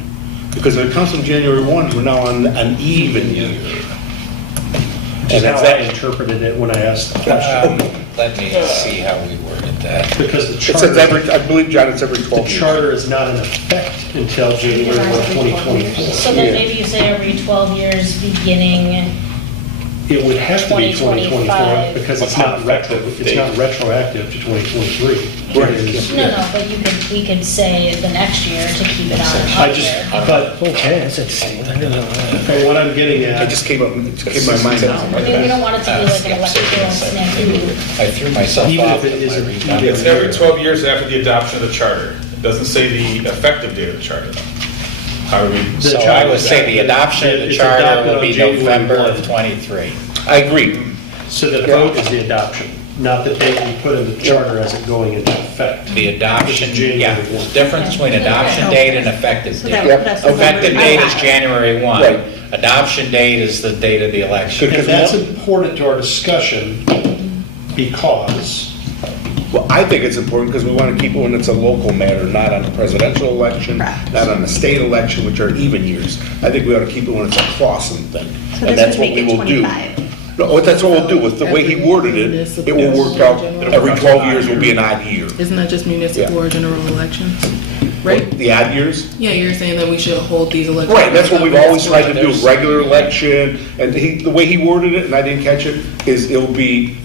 Because if it counts from January 1, we're now on an even year. is And how is I that, interpreted it when I asked the question. Let me see how we worded that. Because the it says charter, every, I believe, John, it's every the 12 years. charter is not in effect until January 1, 2024. So then maybe you say every 12 years beginning, It would have to be 2024 2025. because it's not retroactive to 2023. no, but we could say the next year to keep it on I up just, there. but Okay, that's interesting. I didn't know that. what I'm getting It at, just came up, it came to my mind now. I mean, we don't want it to be like an electrical snafu. I threw myself Even off if it with my isn't- redundant- It's every 12 years after the adoption of the charter. It doesn't say the effective date of the charter, though. How do we? The So I charter would is say the adoption of the it's charter adopted will on be January November 1. of '23. I agree. So the vote is the adoption. not the date we put in the charter as it going into effect. The adoption, Which is January yeah, 1. difference between adoption date and effective So date. that would put us over Effective date is 25. January 1. Right. Adoption date is the date of the election. And that's important to our discussion because Well, I think it's important because we want to keep it when it's a local matter, not on the presidential election, Correct. not on the state election, which are even years. I think we ought to keep it when it's a crossing thing. So And this that's would what make we it will do. 25. No, that's what we'll do. With the way he worded it, it will work out, every 12 years will be an odd year. Isn't that just municipal or general elections? Right? The odd years? Yeah, you're saying that we should hold these elections. Right, that's what we've always tried to do, There's- regular election, and the way he worded it, and I didn't catch it, is it'll be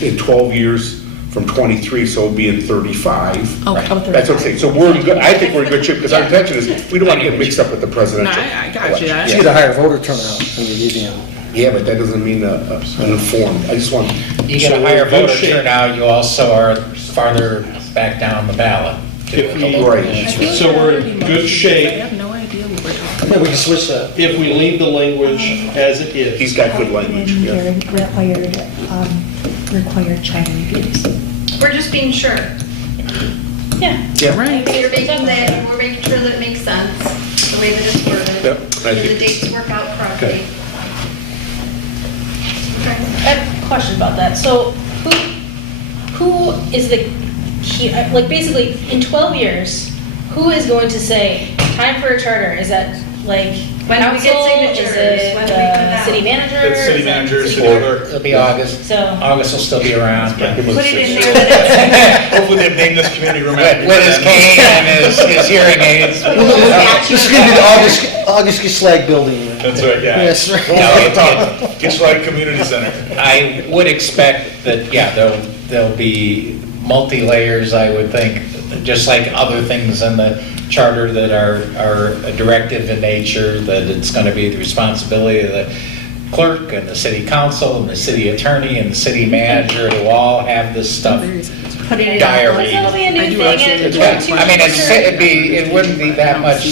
in 12 years from 23, so it'll be in 35. Okay. That's what I'm saying, so we're in good, I think we're in good shape, because our intention is, we don't want to get mixed up with the No, presidential. I got you. election. You get a higher voter turnout when you're using them. Yeah, but that doesn't mean an informed, I just want. You get a So we're higher in good voter shape. turnout, you also are farther back down the ballot. If we- Right. So we're in good I shape have no idea what we're talking Yeah, we can switch that. if we leave the language as it is. He's got good language, yeah. Required charter reviews. We're just being sure. Yeah. Yeah. Right. We're making sure that it makes sense, the way that it's worded. Yep, I And think- the dates work out correctly. Okay. I have a question about that. So who is the key, like basically in 12 years, who is going to say, time for a charter? Is that like When do we get council? signatures? Is it When do we put it the out? city manager? The city Is it manager, city city clerk? clerk. It'll be August. So, August will still be around. Put it in there that Hopefully they've named this community room after With his cane and his hearing aids. This is gonna be the August Gislag building. That's right, yeah. Yes, right. No, Gischlag Community Center. I would expect that, yeah, there'll be multi-layers, I would think, just like other things in the charter that are directive in nature, that it's going to be the responsibility of the clerk and the city council and the city attorney and the city manager to all have this stuff Put it in. diary. That'll be a new I do thing. actually- and Yeah, 22 I mean, percent. it wouldn't be that much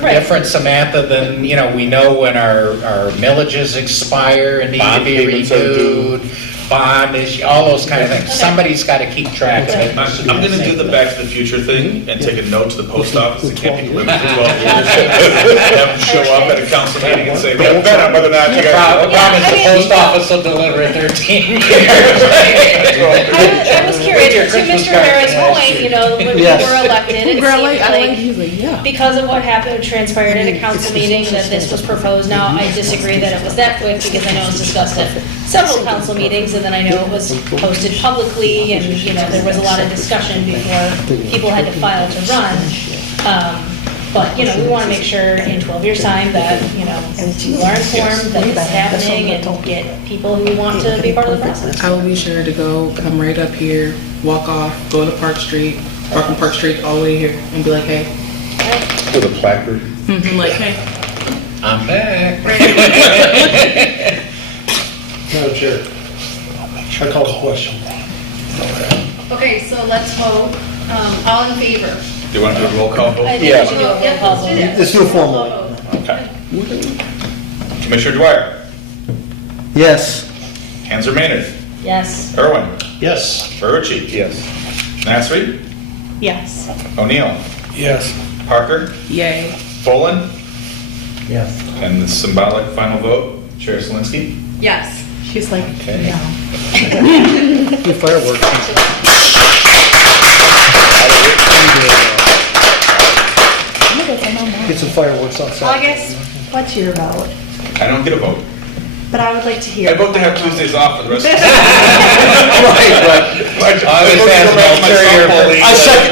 different, Samantha, than, we know when our millages expire and need to Bond be payments are due. renewed, bond issue, all those kind of things. Somebody's got to keep track of it. I'm gonna do the Back to the Future thing and take a note to the post office and can't be living for 12 years. Have them show up at a council meeting and say, we'll bet on whether or not you The guys. problem is the post office will deliver it 13 years. I was curious, to Mr. Harris' point, when we Yes. were elected, it Girl, seemed I like, like he's like, yeah. because of what happened, transpired at a council meeting, that this was proposed now. I disagree that it was that quick, because I know it was discussed at several council meetings, and then I know it was posted publicly, and, there was a lot of discussion before people had to file to run. But, we want to make sure in 12 years' time that, people are informed that this is happening, and get people who want to be part of the process. I will be sure to come right up here, walk off, go to Park Street, park on Park Street all the way here, and be like, hey, With a placard. like, hey. I'm back. Madam Chair, I call the question. Okay, so let's vote. All in favor? Do you want to do a roll call I vote? think we Yeah. should do a roll Yeah, call let's do vote. that. Let's do a formal. Okay. Commissioner Dwyer, Yes. Hanser Maynard, Yes. Irwin, Yes. Marucci, Yes. Nasri, Yes. O'Neill, Yes. Parker, Yay. Folin, Yes. and the symbolic final vote, Chair Selinsky. Yes. She's like, Okay. Do fireworks. Get some fireworks outside. August, what's your vote? I don't get a vote. But I would like to hear. I vote to have Tuesdays off for the rest of the Right, right. August has an ulterior purpose.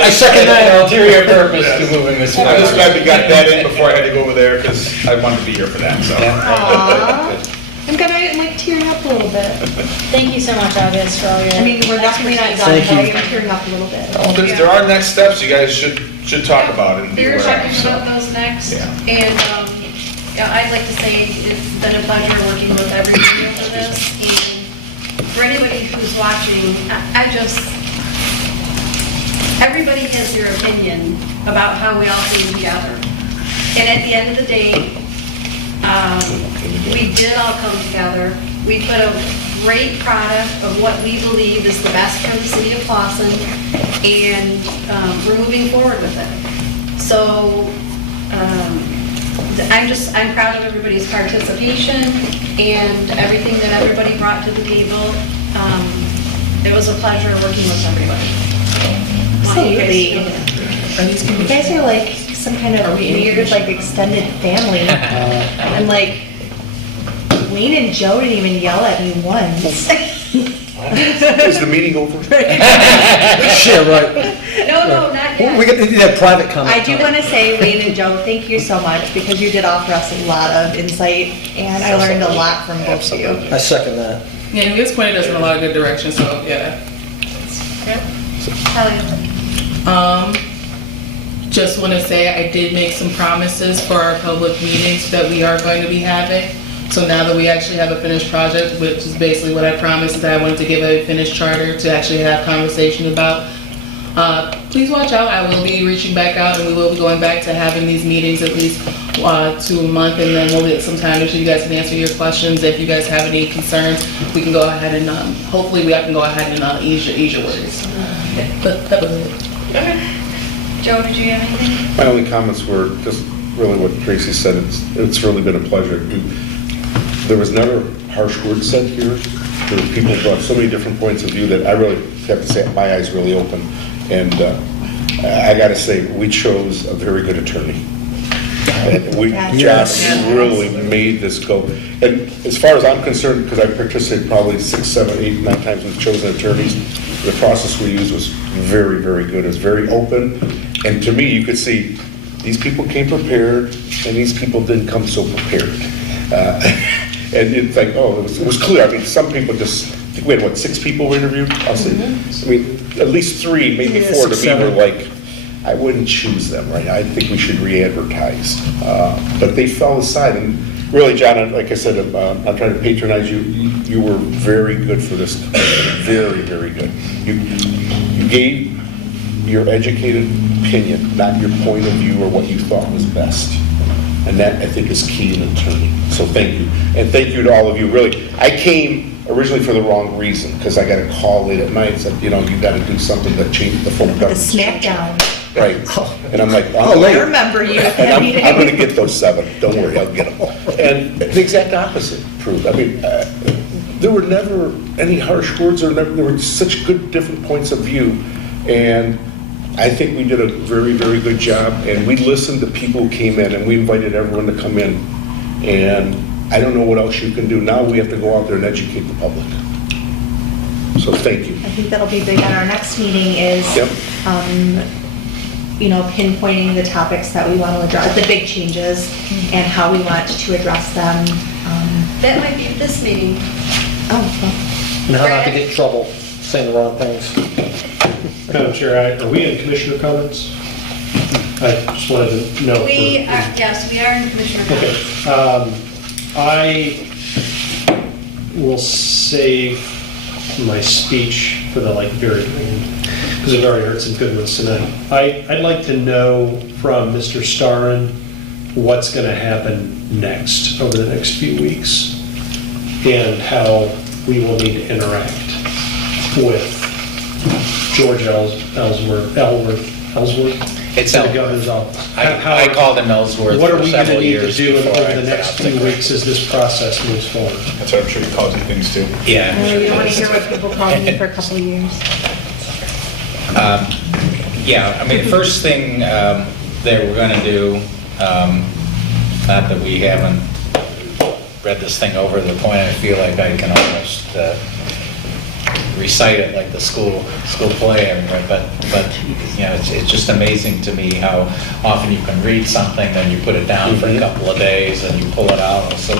I second that. Ulterior purpose to moving this I'm just forward. glad we got that in before I had to go over there, because I wanted to be here for that, so. Aw. I'm gonna like tear up a little bit. Thank you so much, August, for all your. I mean, we're definitely not done, Thank but you. I'm tearing up a little bit. Well, there are next steps you guys should talk about and be We were aware talking of, so. about those next. Yeah. And I'd like to say it's been a pleasure working with everybody over this. And for anybody who's watching, everybody has their opinion about how we all came together. And at the end of the day, we did all come together. We put a great product of what we believe is the best for the city of Clawson, and we're moving forward with it. So I'm proud of everybody's participation and everything that everybody brought to the table. It was a pleasure working with everybody. Absolutely. You guys are like some kind of weird, like, extended family. And like, Wayne and Joe didn't even yell at me once. Is the meeting over? Shit, right. No, not yet. We got to do that private comment. I do want to say, Wayne and Joe, thank you so much, because you did offer us a lot of insight, and I learned a lot from both of you. I second that. Yeah, you guys pointed us in a lot of good directions, so yeah. Just want to say I did make some promises for our public meetings that we are going to be having. So now that we actually have a finished project, which is basically what I promised, that I wanted to give a finished charter to actually have conversations about. Please watch out. I will be reaching back out, and we will be going back to having these meetings at least 2 a month, and then we'll get some time so you guys can answer your questions. If you guys have any concerns, we can go ahead and hopefully we can go ahead and ease your worries. But that was it. Okay. Joe, did you have anything? My only comments were just really what Tracy said. It's really been a pleasure. There was never harsh words said here. There were people who brought so many different points of view that I really have to say my eyes really open. And I got to say, we chose a very good attorney. We just really made this go. And as far as I'm concerned, because I participated probably 6, 7, 8, 9 times with chosen attorneys, the process we used was very, very good. It was very open. And to me, you could see these people came prepared, and these people didn't come so prepared. And it's like, oh, it was clear. I mean, some people just, we had, 6 people we interviewed? I'll say, I mean, at least 3, maybe 4 to me were like, I wouldn't choose them, right? I think we should re-advertise. But they fell aside. And really, John, like I said, I'm not trying to patronize you. You were very good for this. Very, very good. You gave your educated opinion, not your point of view or what you thought was best. And that, I think, is key in an attorney. So thank you. And thank you to all of you. Really, I came originally for the wrong reason, because I got a call late at night and said, you got to do something to change the full government. The smackdown. Right. And I'm like, I remember you. And I'm going to get those 7. Don't worry, I'll get them. And the exact opposite proved. I mean, there were never any harsh words, there were such good different points of view. And I think we did a very, very good job. And we listened to people who came in, and we invited everyone to come in. And I don't know what else you can do. Now we have to go out there and educate the public. So thank you. I think that'll be big on our next meeting is, pinpointing the topics that we want to address, the big changes, and how we want to address them. That might be this meeting. And how not to get in trouble saying the wrong things. Madam Chair, are we in commissioner comments? I just wanted to know. Yes, we are in commissioner comments. Okay. I will save my speech for the very end, because I've already heard some good ones tonight. I'd like to know from Mr. Starin what's going to happen next over the next few weeks, and how we will need to interact with George Ellsworth. It's the governor's office. I called him Ellsworth What are for we going to several need to years do before over I the next got few weeks as this process moves forward? That's what I'm sure he calls you things too. Yeah. You don't want to hear what people call me for a couple of years. Yeah, I mean, the first thing that we're going to do, not that we haven't read this thing over to the point I feel like I can almost recite it like the school play, but it's just amazing to me how often you can read something, then you put it down for a couple of days, and you pull it out, and so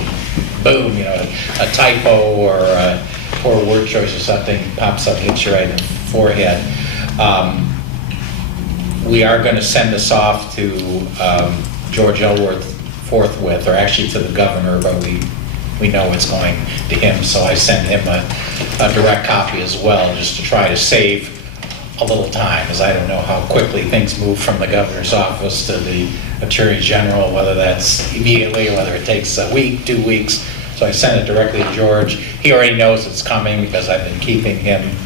boom, a typo or a poor word choice or something pops up, hits you right in the forehead. We are going to send this off to George Ellsworth forthwith, or actually to the governor, but we know it's going to him, so I send him a direct copy as well, just to try to save a little time, as I don't know how quickly things move from the governor's office to the attorney general, whether that's immediately or whether it takes a week, 2 weeks. So I sent it directly to George. He already knows it's coming because I've been keeping him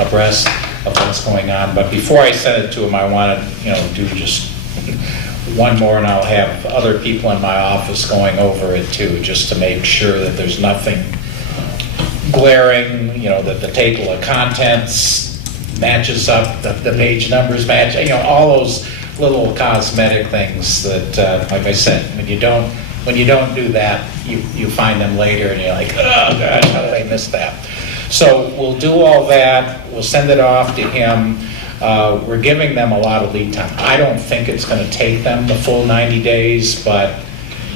abreast of what's going on. But before I sent it to him, I wanted, do just one more, and I'll have other people in my office going over it too, just to make sure that there's nothing glaring, that the table of contents matches up, the page numbers match, all those little cosmetic things that, like I said, when you don't do that, you find them later and you're like, oh gosh, how did I miss that? So we'll do all that, we'll send it off to him. We're giving them a lot of lead time. I don't think it's going to take them the full 90 days, but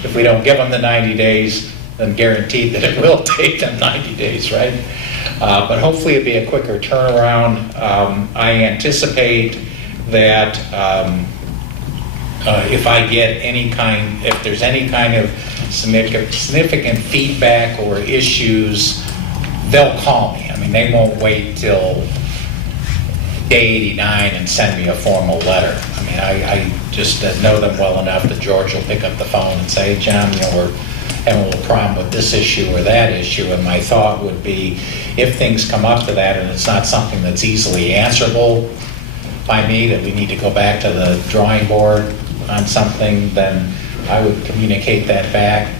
if we don't give them the 90 days, then guaranteed that it will take them 90 days, right? But hopefully it'll be a quicker turnaround. I anticipate that if there's any kind of significant feedback or issues, they'll call me. I mean, they won't wait till day 89 and send me a formal letter. I mean, I just know them well enough that George will pick up the phone and say, hey, John, we're having a little problem with this issue or that issue. And my thought would be, if things come up to that and it's not something that's easily answerable by me, that we need to go back to the drawing board on something, then I would communicate that back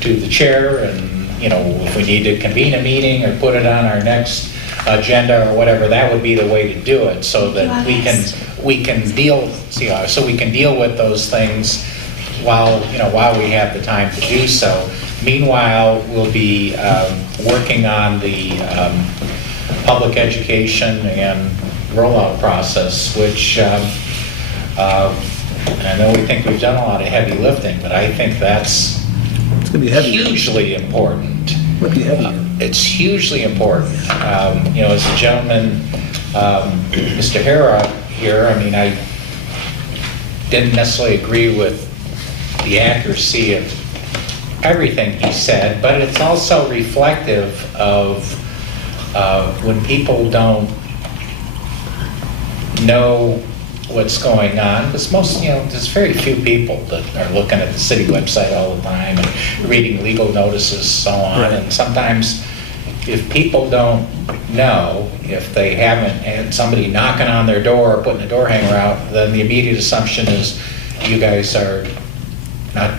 to the chair, and if we need to convene a meeting or put it on our next agenda or whatever, that would be the way to do it, so that we can deal with those things while we have the time to do so. Meanwhile, we'll be working on the public education and rollout process, which I know we think we've done a lot of heavy lifting, but I think that's It's going to be heavy. hugely important. Might be heavy. It's hugely important. As the gentleman, Mr. Hara here, I mean, I didn't necessarily agree with the accuracy of everything he said, but it's also reflective of when people don't know what's going on, because there's very few people that are looking at the city website all the time and reading legal notices, so on. Right. And sometimes if people don't know, if they haven't had somebody knocking on their door or putting a door hanger out, then the immediate assumption is you guys are not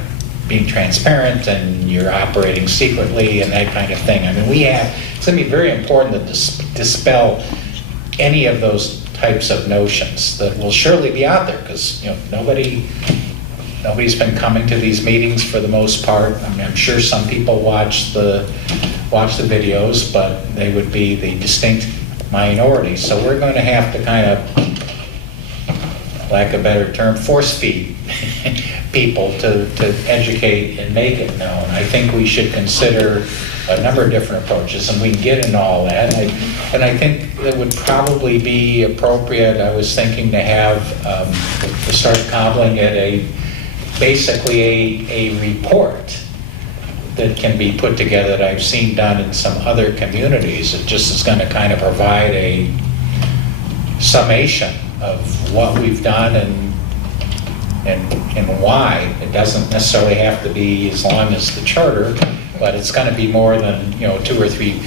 being transparent and you're operating secretly and that kind of thing. I mean, it's going to be very important to dispel any of those types of notions that will surely be out there, because nobody's been coming to these meetings for the most part. I mean, I'm sure some people watch the videos, but they would be the distinct minority. So we're going to have to kind of, lack of a better term, force feed people to educate and make it known. I think we should consider a number of different approaches, and we can get into all that. And I think it would probably be appropriate, I was thinking, to have, to start cobbling it basically a report that can be put together that I've seen done in some other communities. It just is going to kind of provide a summation of what we've done and why. It doesn't necessarily have to be as long as the charter, but it's going to be more than 2 or 3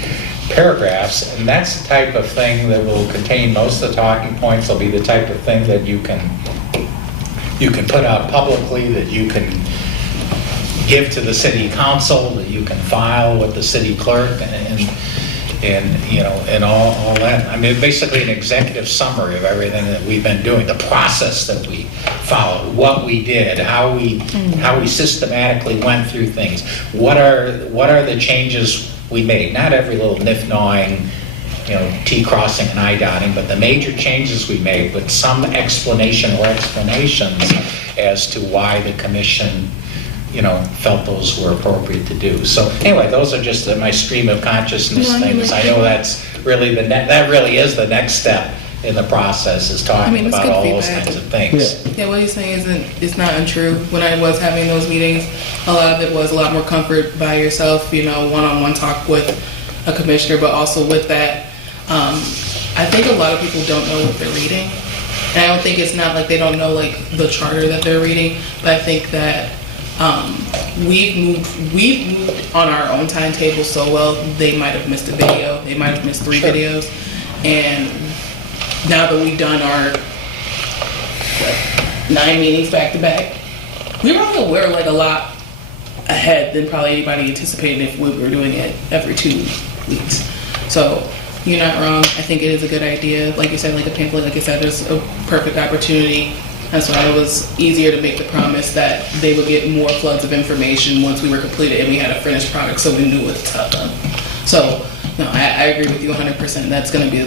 paragraphs, and that's the type of thing that will contain most of the talking points. Will be the type of thing that you can put out publicly, that you can give to the city council, that you can file with the city clerk, and all that. I mean, basically an executive summary of everything that we've been doing, the process that we followed, what we did, how we systematically went through things. What are the changes we made? Not every little nif-gnawing, T crossing and I dotting, but the major changes we made, with some explanation or explanations as to why the commission felt those were appropriate to do. So anyway, those are just my stream of consciousness things. I know that's really that really is the next step in the process, is talking about all those kinds of things. Yeah, what he's saying it's not untrue. When I was having those meetings, a lot of it was a lot more comfort by yourself, one-on-one talk with a commissioner, but also with that, I think a lot of people don't know what they're reading. And I don't think it's not like they don't know like the charter that they're reading, but I think that We've moved on our own timetable so well, they might have missed a video, they might have missed 3 videos. And now that we've done our 9 meetings back to back, we're like a lot ahead than probably anybody anticipated if we were doing it every 2 weeks. So you're not wrong. I think it is a good idea. Like you said, like a pamphlet, like I said, there's a perfect opportunity. That's why it was easier to make the promise that they would get more floods of information once we were completed and we had a finished product, so we knew what to tell them. So, no, I agree with you 100%. That's going to be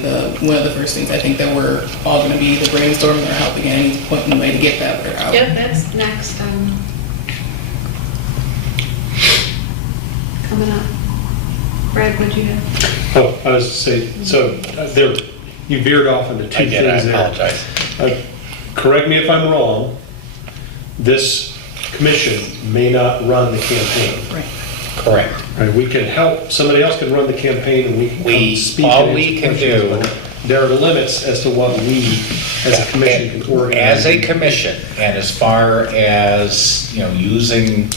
one of the first things I think that we're all going to be either brainstorming or helping at any point in the way to get that word out. Yep, that's next, coming up. Brad, what'd you have? Oh, I was to say, so there, you veered off into 2 things Again, I there. apologize. Correct me if I'm wrong, this commission may not run the campaign. Right. Correct. Right, we can help, somebody else can run the campaign and we can come speak. All and we answer can questions, do- but there are limits as to what we, as a commission, can organize. As a commission, and as far as, using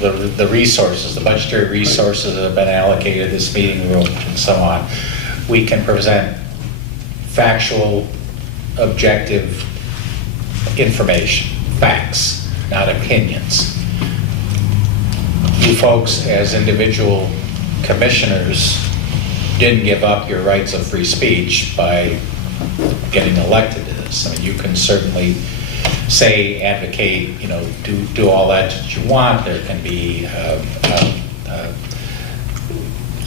the resources, the budgetary resources that have been allocated, this meeting room and so on, we can present factual, objective information, facts, not opinions. You folks, as individual commissioners, didn't give up your rights of free speech by getting elected to this. I mean, you can certainly say, advocate, do all that you want. There can be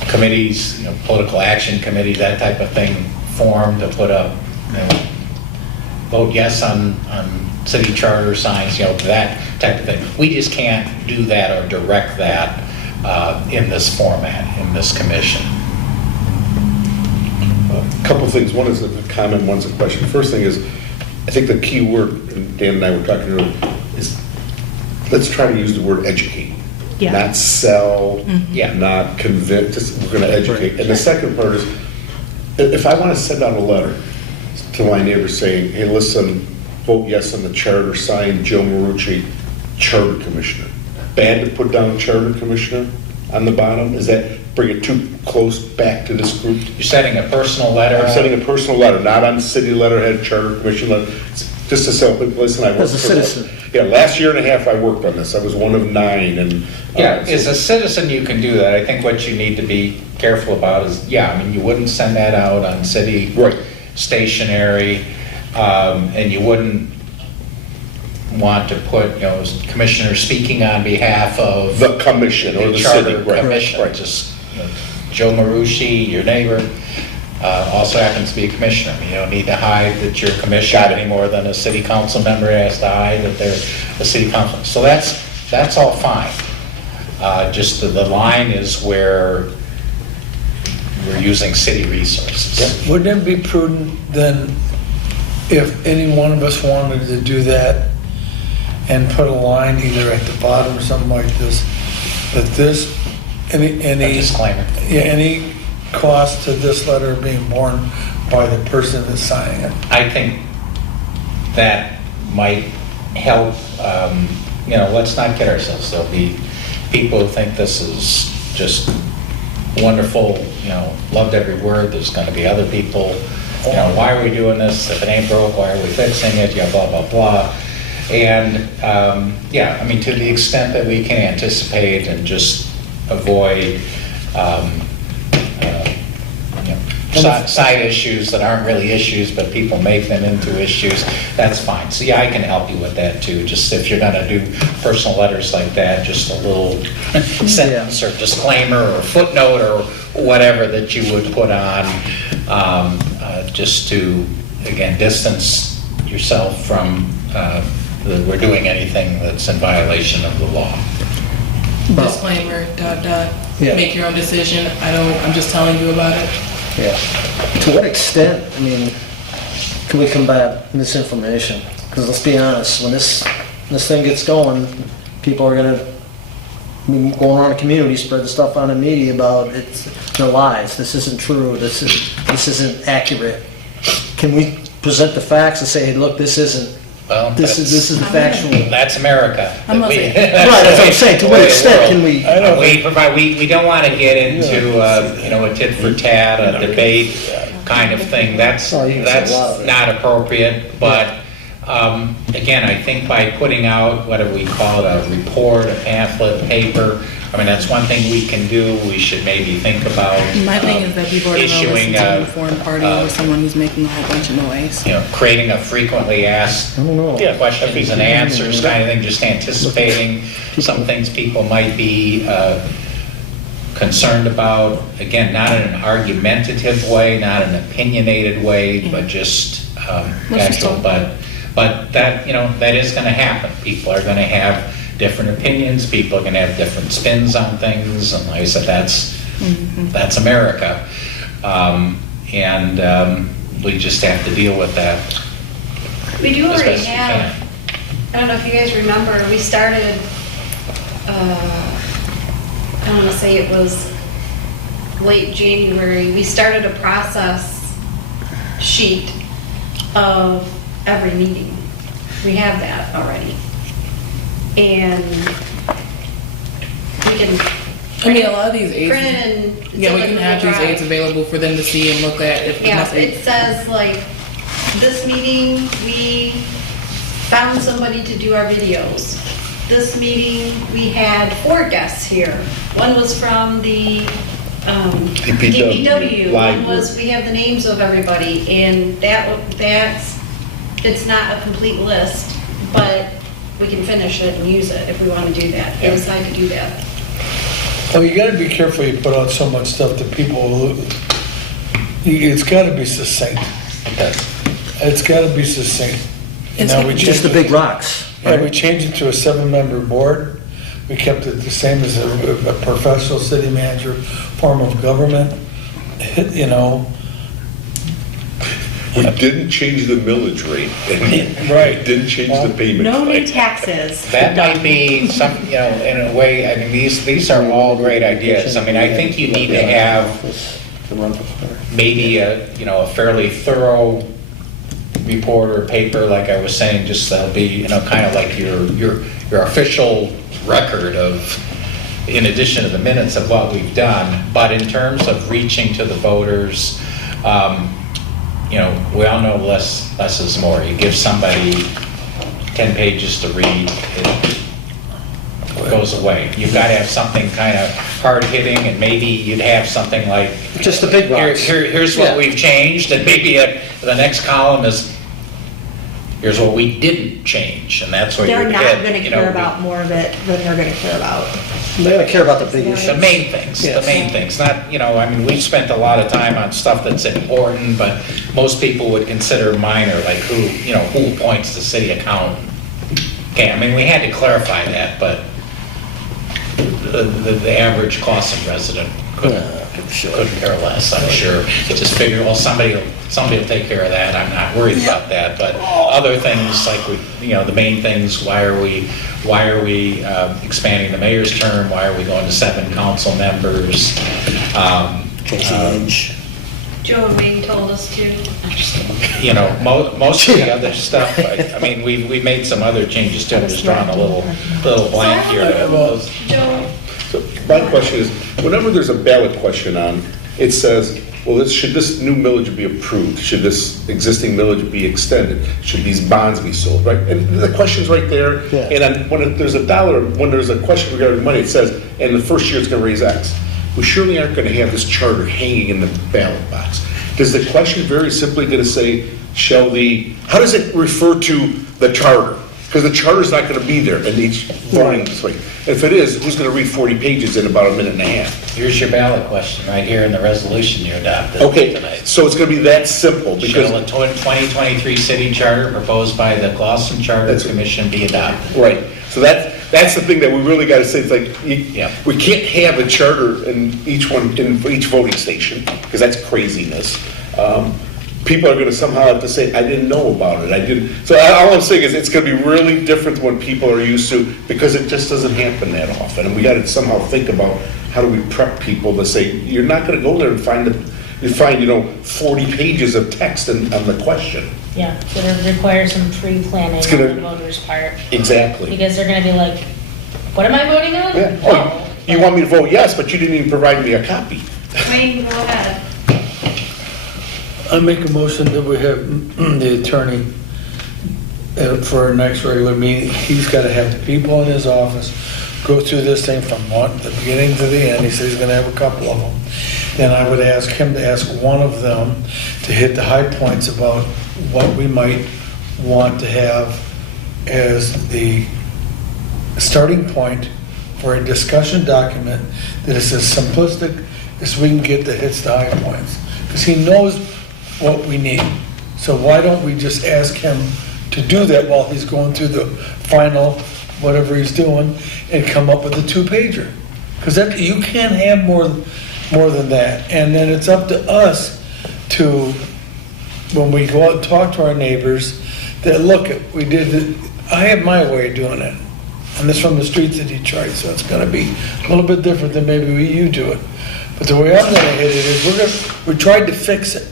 committees, political action committee, that type of thing formed to put up, vote yes on city charter signs, that type of thing. We just can't do that or direct that in this format, in this commission. A couple of things. One is a comment, one's a question. First thing is, I think the key word, and Dan and I were talking earlier, is let's try to use the word educate. Yeah. Not sell, Yeah. not convince, just we're gonna educate. And the second part is, if I wanna send out a letter to my neighbors saying, hey, listen, vote yes on the charter sign, Joe Marucci, charter commissioner. Bad to put down charter commissioner on the bottom? Is that bring it too close back to this group? You're sending a personal letter. I'm sending a personal letter, not on city letterhead, charter commission letter, just to say, listen, I worked As a for- citizen. Yeah, last year and a half I worked on this. I was one of 9 and. Yeah, so- as a citizen, you can do that. I think what you need to be careful about is, you wouldn't send that out on city Right. stationery, and you wouldn't want to put, commissioner speaking on behalf of The commission or the city, charter right, commission. right. Just, Joe Marucci, your neighbor, also happens to be a commissioner. You don't need to hide that you're a commissioner Got it. any more than a city council member has to hide that they're a city council. So that's all fine. Just the line is where we're using city resources. Wouldn't it be prudent then, if any one of us wanted to do that and put a line either at the bottom or something like this, that this, A disclaimer. yeah, any cost to this letter being borne by the person that's signing it? I think that might help, let's not kid ourselves. There'll be people who think this is just wonderful, loved every word. There's going to be other people, why are we doing this? If it ain't broke, why are we fixing it? Blah, blah, blah. And, to the extent that we can anticipate and just avoid side issues that aren't really issues, but people make them into issues, that's fine. So I can help you with that too. Just if you're gonna do personal letters like that, just a little sentence or disclaimer or footnote or whatever that you would put on, just to, again, distance yourself from that we're doing anything that's in violation of the law. Disclaimer, ... Yeah. Make your own decision. I'm just telling you about it. Yeah. To what extent, can we combat misinformation? Because let's be honest, when this thing gets going, people are gonna be going around the community, spread the stuff on the media about it's the lies. This isn't true. This isn't accurate. Can we present the facts and say, hey, look, this isn't Well, This is the factual. that's America. I'm not We- saying- Right, that's what I'm saying, to what extent can we? I don't think- We don't want to get into, a tit for tat, a debate kind of thing. That's Oh, you can say a lot of it. not appropriate, but, again, I think by putting out, what do we call it, a report, a pamphlet, paper, I mean, that's one thing we can do. We should maybe think about. My thing is that people are going to issuing listen to a- a foreign party over someone who's making a whole bunch of noise. Creating a frequently asked I don't know. questions and answers kind of thing, just anticipating some things people might be concerned about. Again, not in an argumentative way, not an opinionated way, but just Let's just casual. talk. But that, that is going to happen. People are going to have different opinions. People are going to have different spins on things. And like I said, that's America. And we just have to deal with that. We do as already best we have, can. I don't know if you guys remember, we started, I want to say it was late January, we started a process sheet of every meeting. We have that already. And we can I mean, a lot of these aids, print and. yeah, we it's can like a have these drive. aids available for them to see and look at if Yeah, necessary. it says like, this meeting, we found somebody to do our videos. This meeting, we had 4 guests here. One was from the DPW. One was, we have the names of everybody, and it's not a complete list, but we can finish it and use it if we want to do that. We decide to do that. Well, you gotta be careful you put out so much stuff that people, it's gotta be succinct. It's gotta be succinct. And now we Just the changed big rocks. Yeah, we changed it to a 7-member board. We kept it the same as a professional city manager form of government, We didn't change the millage rate, and Right. we didn't change the payment. No new plan. taxes. That might be some, in a way, I mean, these are all great ideas. I mean, I think you need to have maybe a fairly thorough report or paper, like I was saying, just that'll be, kind of like your official record of, in addition to the minutes of what we've done. But in terms of reaching to the voters, we all know less is more. You give somebody 10 pages to read, it goes away. You've got to have something kind of hard-hitting, and maybe you'd have something like, Just the big rocks. here's what Yeah. we've changed, and maybe the next column is, here's what we didn't change, and that's where you're They're not at, going to care about more of it than they're going to care about. They don't care about the big issues. the main things, Yes. not, I mean, we've spent a lot of time on stuff that's important, but most people would consider minor, like who appoints the city accountant. Okay, I mean, we had to clarify that, but the average Clawson resident couldn't care less, I'm sure. Just figure, well, somebody will take care of that, I'm not worried about that, but other things like, the main things, why are we expanding the mayor's term, why are we going to 7 council members? Joe and Wayne told us to. Most of the other stuff, I mean, we made some other changes too, I'm just drawing a little blank here. Joe, So my question is, whenever there's a ballot question on, it says, well, should this new millage be approved? Should this existing millage be extended? Should these bonds be sold, right? And the question's right there. Yeah. And then when there's a question regarding money, it says, and the first year it's gonna raise X. We surely aren't gonna have this charter hanging in the ballot box. Is the question very simply gonna say, how does it refer to the charter? Because the charter's not gonna be there in each voting slate. If it is, who's gonna read 40 pages in about a minute and a half? Here's your ballot question, right here in the resolution you adopted Okay, tonight. so it's gonna be that simple, Shall because, the 2023 city charter proposed by the Clawson Charter That's- Commission be adopted? right, so that's the thing that we really gotta say, it's like, Yeah. we can't have a charter in each voting station, because that's craziness. People are gonna somehow have to say, I didn't know about it, I didn't, so all I'm saying is, it's gonna be really different than what people are used to, because it just doesn't happen that often, and we gotta somehow think about, how do we prep people to say, you're not gonna go there and find 40 pages of text on the question. Yeah, so it requires some pre-planning It's on gonna- the voters' part, Exactly. because they're gonna be like, what am I voting on? Yeah. No. Oh, you want me to vote yes, but you didn't even provide me a copy. Wayne, go ahead. I make a motion that we have the attorney for our next regular meeting. He's got to have the people in his office go through this thing from the beginning to the end. He said he's going to have a couple of them. Then I would ask him to ask one of them to hit the high points about what we might want to have as the starting point for a discussion document that is as simplistic as we can get that hits the high points. Because he knows what we need. So why don't we just ask him to do that while he's going through the final, whatever he's doing, and come up with a 2-pager? Because that, you can't have more than that. And then it's up to us to, when we go out and talk to our neighbors, that look, we did it, I have my way of doing it. And this from the streets of Detroit, so it's gonna be a little bit different than maybe you do it. But the way I'm gonna hit it is, we tried to fix it.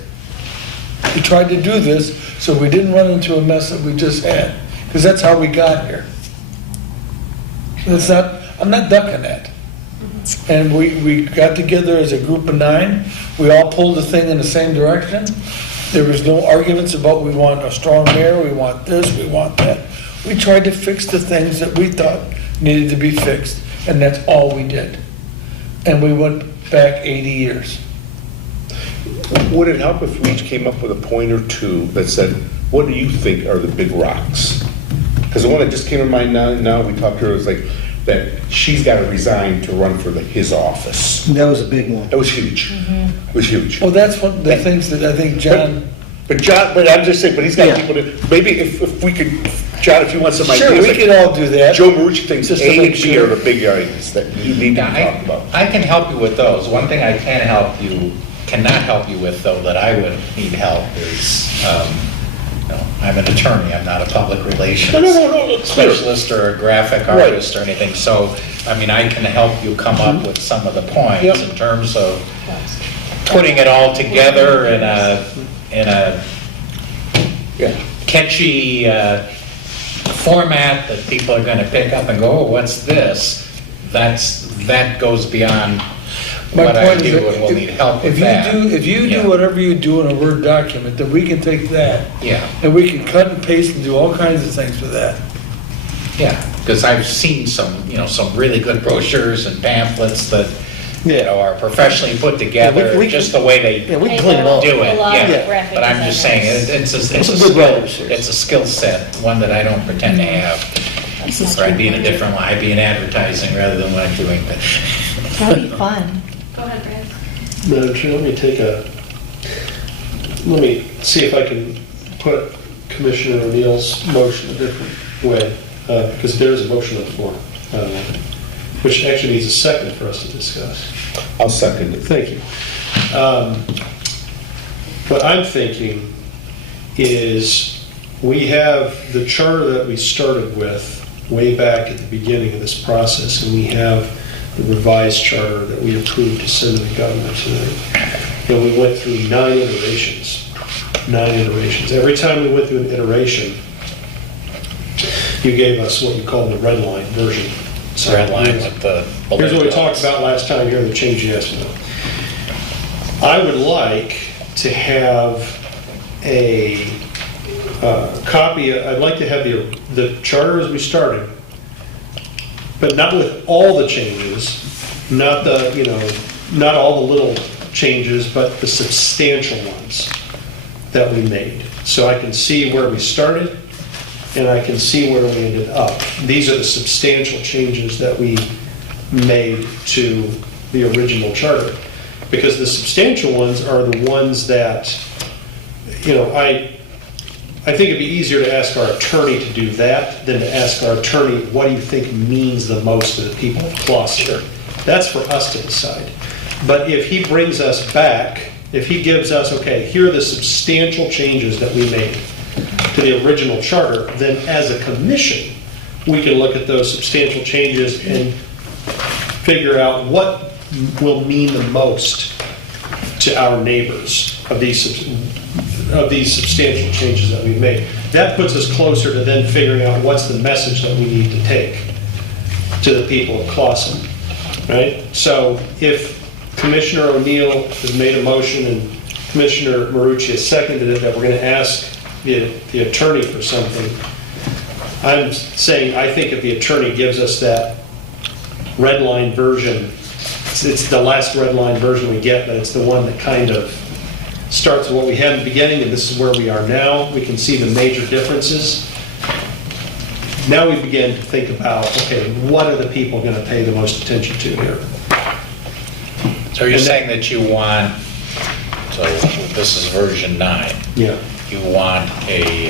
We tried to do this so we didn't run into a mess that we just had, because that's how we got here. I'm not ducking that. And we got together as a group of 9. We all pulled the thing in the same direction. There was no arguments about we want a strong mayor, we want this, we want that. We tried to fix the things that we thought needed to be fixed, and that's all we did. And we went back 80 years. Would it help if we each came up with a point or two that said, what do you think are the big rocks? Because the one that just came to mind now we talked to her, was like, that she's got to resign to run for his office. That was a big one. That was huge. It was huge. Well, that's one of the things that I think John... But I'm just saying, but he's got Yeah. people to, maybe if we could, John, if you want some ideas. Sure, we like could all do that. Joe Marucci thinks Just A to and make B sure. are the big areas that you need to Yeah, talk about. I can help you with those. One thing I cannot help you with, though, that I would need help is, I'm an attorney, I'm not a public relations No, it's clear. specialist or a graphic Right. artist or anything. So, I mean, I can help you come up with some of the points Yep. in terms of putting it all together in a Yeah. catchy format that people are going to pick up and go, oh, what's this? That goes beyond My what I point is do, that and we'll need help with If that. you Yeah. do whatever you do in a Word document, then we can take that, Yeah, and we can cut and paste and do all kinds of things with that. yeah, because I've seen some really good brochures and pamphlets that, are professionally put together, we- just the way they Yeah, we can clean it up. do A it, lot of yeah. graphic But I'm just saying, designers. it's a Some good skill, writers. it's a skill set, one that I don't pretend to have. Or I'd be in a different line, I'd be in advertising rather than what I'm doing, but. That'd be fun. Go ahead, Brad. Madam Chair, let me see if I can put Commissioner O'Neill's motion a different way, because there is a motion on the floor, which actually needs a second for us to discuss. I'll second it. Thank you. What I'm thinking is, we have the charter that we started with way back at the beginning of this process, and we have the revised charter that we approved to send to the governor tonight. And we went through 9 iterations. 9 iterations. Every time we went through an iteration, you gave us what you called the red line version. So Red line with the. Here's what we talked about last time, here are the changes yesterday. I would like to have a copy, I'd like to have the charter as we started, but not with all the changes, not not all the little changes, but the substantial ones that we made. So I can see where we started, and I can see where we ended up. These are the substantial changes that we made to the original charter. Because the substantial ones are the ones that, I think it'd be easier to ask our attorney to do that than to ask our attorney, what do you think means the most to the people of Gloucester? That's for us to decide. But if he brings us back, if he gives us, okay, here are the substantial changes that we made to the original charter, then as a commission, we can look at those substantial changes and figure out what will mean the most to our neighbors of these of these substantial changes that we've made. That puts us closer to then figuring out what's the message that we need to take to the people of Clawson, right? So if Commissioner O'Neill has made a motion and Commissioner Marucci has seconded it, that we're going to ask the attorney for something, I'm saying, I think if the attorney gives us that red line version, it's the last red line version we get, but it's the one that kind of starts with what we had in the beginning, and this is where we are now. We can see the major differences. Now we begin to think about, okay, what are the people going to pay the most attention to here? So you're saying that you want, so this is version 9. Yeah. You want a,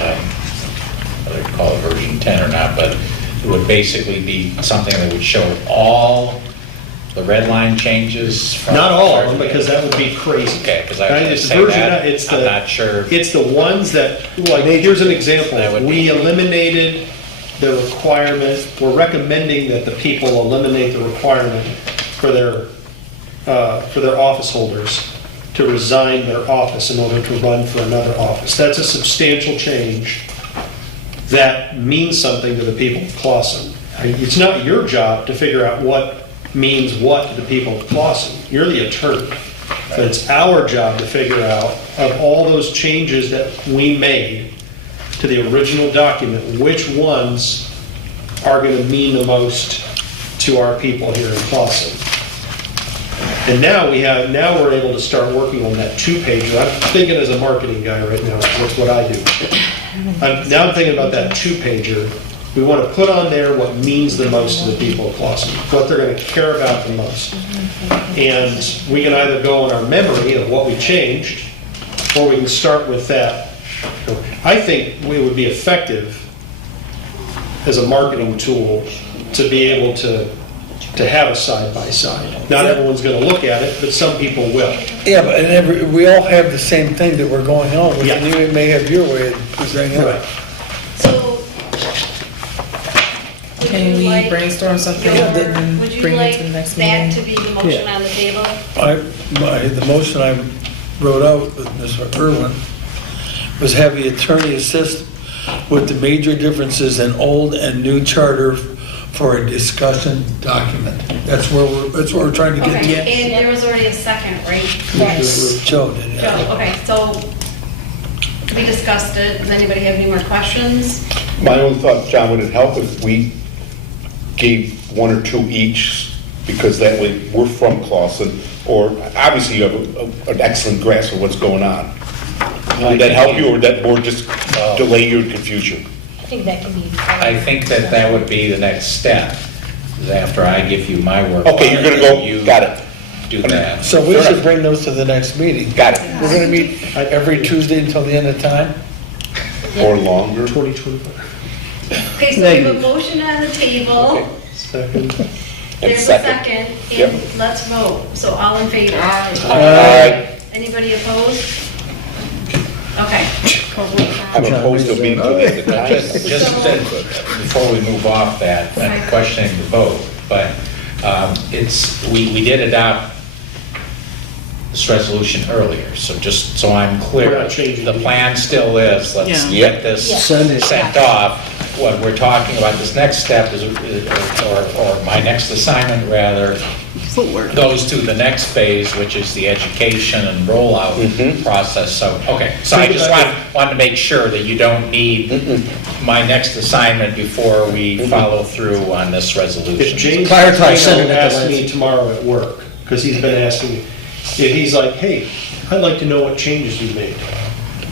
whether you call it version 10 or not, but it would basically be something that would show all the red line changes from... Not all of them, because that would be crazy. Okay, because I was Right? going to It's say version- that, it's I'm the- not sure. It's the ones that, like, here's an example. That would be- We eliminated the requirement, we're recommending that the people eliminate the requirement for their office holders to resign their office in order to run for another office. That's a substantial change that means something to the people of Clawson. It's not your job to figure out what means what to the people of Clawson. You're the attorney. But it's our job to figure out, of all those changes that we made to the original document, which ones are going to mean the most to our people here in Clawson. And now we're able to start working on that 2-pager. I'm thinking as a marketing guy right now, that's what I do. Now I'm thinking about that 2-pager. We want to put on there what means the most to the people of Clawson, what they're going to care about the most. And we can either go on our memory of what we changed, or we can start with that. I think it would be effective as a marketing tool to be able to have a side-by-side. Not everyone's going to look at it, but some people will. Yeah, but we all have the same thing that we're going on with, Yeah. and you may have your way of presenting it. Right. So, would Can you we like brainstorm something your- and would you bring it like to the next that meeting? to be the motion Yeah. on the table? The motion I wrote out with Mr. Irwin was have the attorney assist with the major differences in old and new charter for a discussion document. That's where we're trying to get to. Okay, and there was already a second, right? Joe did, yeah. Joe, okay, so we discussed it. Does anybody have any more questions? My only thought, John, would it help if we gave 1 or 2 each, because that way we're from Clawson, or obviously you have an excellent grasp of what's going on. Would that help you, or would that more just delay your confusion? I think that can be. I think that would be the next step, is after I give you my work. Okay, you're gonna go, you got it. Do that. So we should bring those to the next meeting. Got it. We're gonna meet every Tuesday until the end of time? Or longer. 2025. Okay, so we have a motion on the table. Second. There's a second, Yep. and let's vote. So all in favor? Aye. Anybody opposed? Okay. I'm opposed to being put at the time. Just before we move off that, I'm questioning the vote, but we did adopt this resolution earlier, so just so I'm clear. We're not changing The it. plan still is, let's Yeah. get this Yeah. Send it. sent off. What we're talking about, this next step is, or my next assignment rather, goes to the next phase, which is the education and rollout process. So, okay, so I just wanted to make sure that you don't need my next assignment before we follow through on this If resolution. James Prioritize sending it to asked Lance. me tomorrow at work, because he's been asking me, if he's like, hey, I'd like to know what changes you made,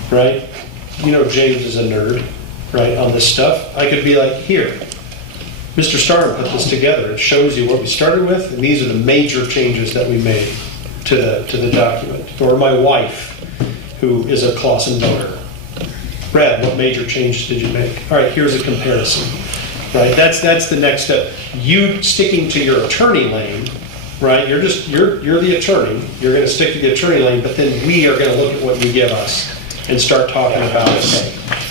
right? You know James is a nerd, right, on this stuff. I could be like, here, Mr. Starr put this together. It shows you what we started with, and these are the major changes that we made to the document. Or my wife, who is a Clawson voter. Brad, what major changes did you make? All right, here's a comparison, right? That's the next step. You sticking to your attorney lane, right? You're the attorney. You're going to stick to the attorney lane, but then we are going to look at what you give us and start talking about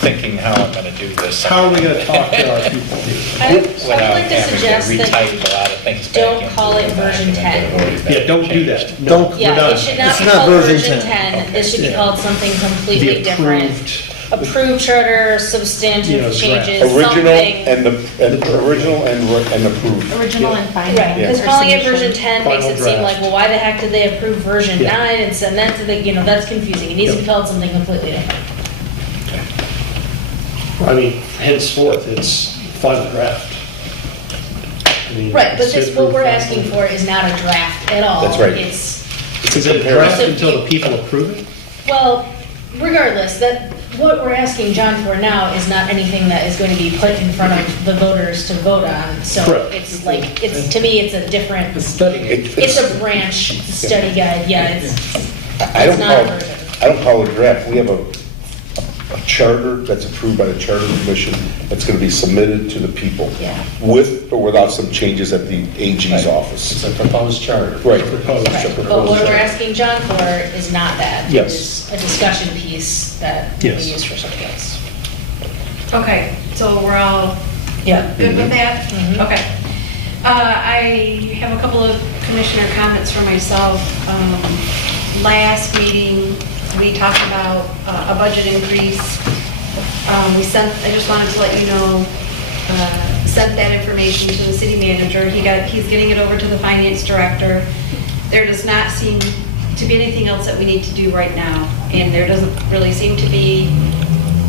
Thinking how I'm gonna do this. how are we gonna talk to our people here? I would Without like to having to suggest that retype a lot of things back don't into call it the version document 10. that already been Yeah, don't do changed. that. No, Don't- we're Yeah, done. it should not It's be not called version version 10. 10. It should be Yeah. called something completely The different. approved, Approved charter, You know, substantive draft. changes, Original something. and original and approved. Original and final. Right, because or calling it submission. version 10 makes Final it seem draft. like, well, why the heck did they approve version Yeah. 9 and send that to the, that's confusing. It needs to be called something completely different. I mean, henceforth, it's final draft. I mean, Right, but it's this, what we're approved asking final. for is not a draft at all. That's right. It's, Is it a draft until the people approve it? well, regardless, what we're asking John for now is not anything that is going to be put in front of the voters to vote on. So Correct. it's like, to me, it's a different, It's it's a branch study guide, yeah, I don't it's not a call, version. I don't call it a draft. We have a charter that's approved by the Charter Commission that's going to be submitted to the people. Yeah. With or without some changes at the AG's office. It's a proposed charter. Right. Proposed. It's a Right, but proposed what we're charter. asking John for is not that. Yes. It's a discussion piece that will be Yes. used for something else. Okay, so we're all Yeah. good with that? Mhm. Okay. I have a couple of commissioner comments for myself. Last meeting, we talked about a budget increase. I just wanted to let you know, sent that information to the city manager. He's getting it over to the finance director. There does not seem to be anything else that we need to do right now, and there doesn't really seem to be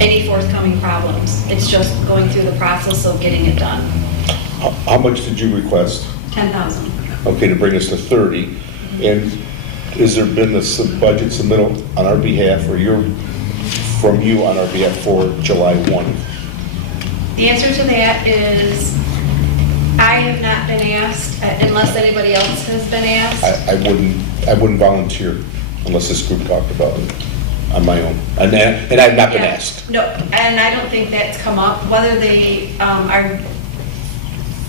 any forthcoming problems. It's just going through the process of getting it done. How much did you request? 10,000. Okay, to bring us to 30. And has there been a budget submittal on our behalf or from you on our behalf for July 1? The answer to that is, I have not been asked, unless anybody else has been asked. I wouldn't volunteer unless this group talked about it on my own. And I've not been Yeah. asked. No, and I don't think that's come up. Whether they are,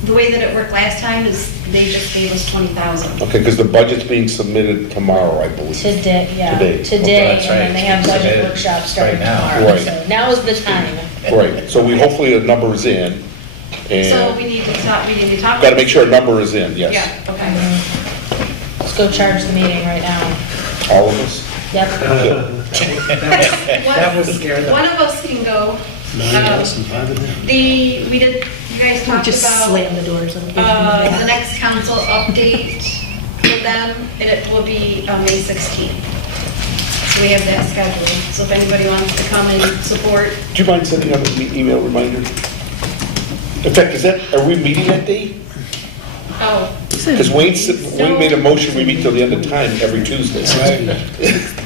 the way that it worked last time is they just gave us 20,000. Okay, because the budget's being submitted tomorrow, I believe. Today, yeah. Today. Today, That's and right. then they have budget Submitted workshops starting right now. tomorrow. Right. So now is the time. Right, so hopefully a number is in, So and we need to talk. got to make sure a number is in, yes. Yeah, okay. Let's go charge the meeting right now. All of us? Yep. That was scary. One of us can go. 9 of us and 5 of them. You guys talked Just about slam the doors open. the next council update for them, and it will be May 16th. So we have that scheduled, so if anybody wants to come and support. Do you mind sending out an email reminder? In fact, are we meeting that day? Oh, Because Wayne made a motion, we meet till the end of time every Tuesday.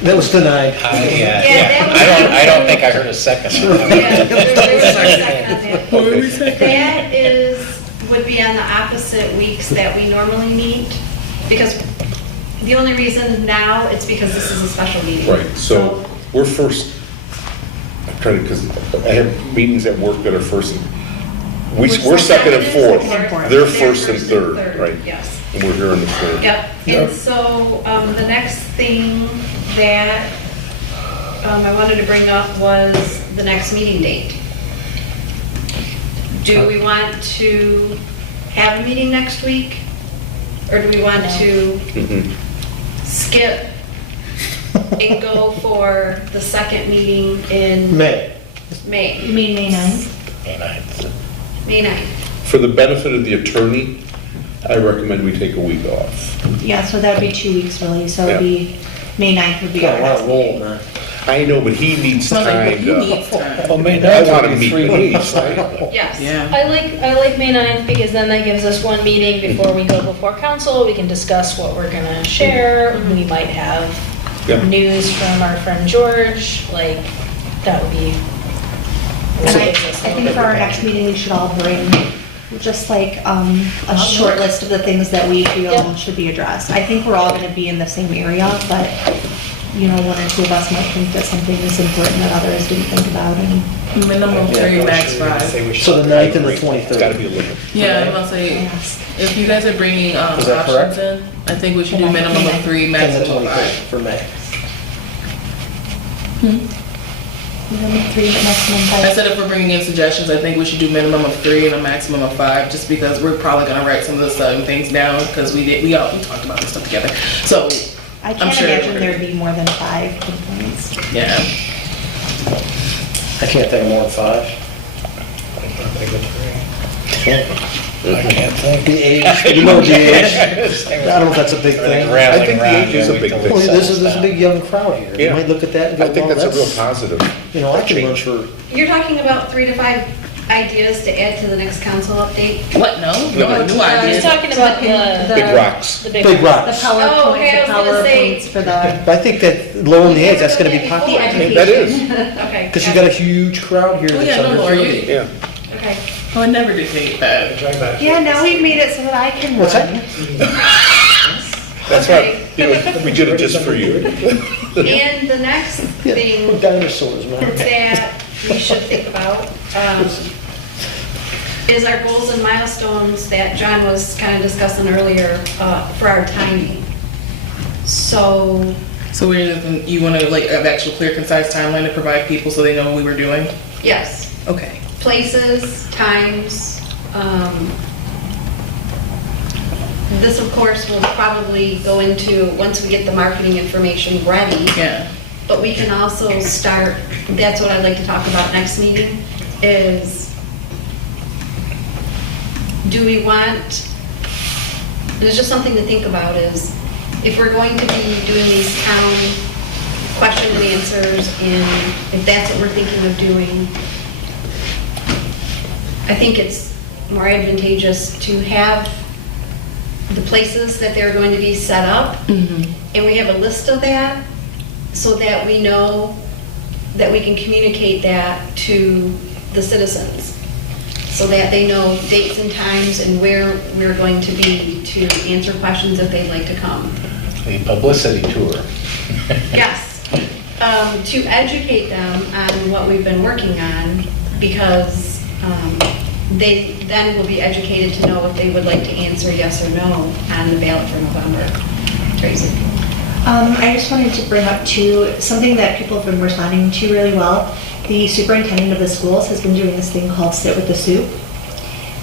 That was denied. Yeah, that was- I don't think I heard a second. yeah, there was a second on that. That would be on the opposite weeks that we normally meet, because the only reason now, it's because this is a special meeting. Right, so we're first, I'm trying to, because I have meetings at work that are first, we're second and fourth. They're first and third, right? Yes. And we're here on the third. Yep, and so, the next thing that, I wanted to bring up was the next meeting date. Do we want to have a meeting next week? Or do we want to Mhm. skip and go for the second meeting in May. May? You mean May 9th? May 9th. For the benefit of the attorney, I recommend we take a week off. Yeah, so that would be 2 weeks really, so it'd be, May 9th would be Got our a lot next of roll, meeting. man. I know, but he needs time to. Well, May I 9th want to will be meet 3 with him. weeks, right? Yes. I like May 9th because then that gives us one meeting before we go before council. We can discuss what we're gonna share. We might have Yeah. news from our friend George, like, that would be. And I think for our next meeting, we should all bring just like a short list of the things that we feel Yep. should be addressed. I think we're all gonna be in the same area, but, one or two of us might think that something is important that others didn't think about, and Minimum 3, max 5. So the 9th and the It's got to 23rd. be a limit. Yeah, I'm gonna say, if you guys are bringing Is that correct? options in, I think we should do minimum of 3, And the maximum of 23rd 5. for May. Minimum 3, maximum 5. I said if we're bringing in suggestions, I think we should do minimum of 3 and a maximum of 5, just because we're probably gonna write some of the same things down, because we talked about this stuff together. So, I I'm can't sure imagine we're- there'd be more than 5 complaints. yeah. I can't think of more than 5. I can't think. The age, you know the age. I don't know if that's a big thing. I think the age is a big Well, thing. this is a big young crowd here. You Yeah. might look at that and go, I think well, that's a real that's, positive. you know, I can run for, You're talking about 3 to 5 ideas to add to the next council update? What, no, new He's ideas. talking about the. Big rocks. The big big rocks. The rocks. Oh, okay, I PowerPoints, the was gonna say- PowerPoints for the, But I think that low in the age, that's gonna be the popular. education. That is, Okay. Because you got a huge crowd here Oh, that's yeah, no, under Laura, 30. yeah. Okay. Oh, I never did hate that. yeah, now we've made it so that I can What's run. That's right. You know, we did it just for you. And the next Yeah, thing dinosaurs, man. that we should think about is our goals and milestones that John was kind of discussing earlier for our timing. So, So you wanna like have actual clear, concise timeline to provide people so they know what we were doing? yes, Okay. places, times. This, of course, will probably go into, once we get the marketing information ready. Yeah. But we can also start, that's what I'd like to talk about next meeting, is do we want, there's just something to think about is, if we're going to be doing these town question and answers, and if that's what we're thinking of doing, I think it's more advantageous to have the places that they're going to be set up, and we have a list of that, so that we know that we can communicate that to the citizens, so that they know dates and times and where we're going to be to answer questions if they'd like to come. The publicity tour. Yes, to educate them on what we've been working on, because they then will be educated to know if they would like to answer yes or no on the ballot for November. Tracy? I just wanted to bring up too, something that people have been responding to really well. The superintendent of the schools has been doing this thing called Sit with the Soup.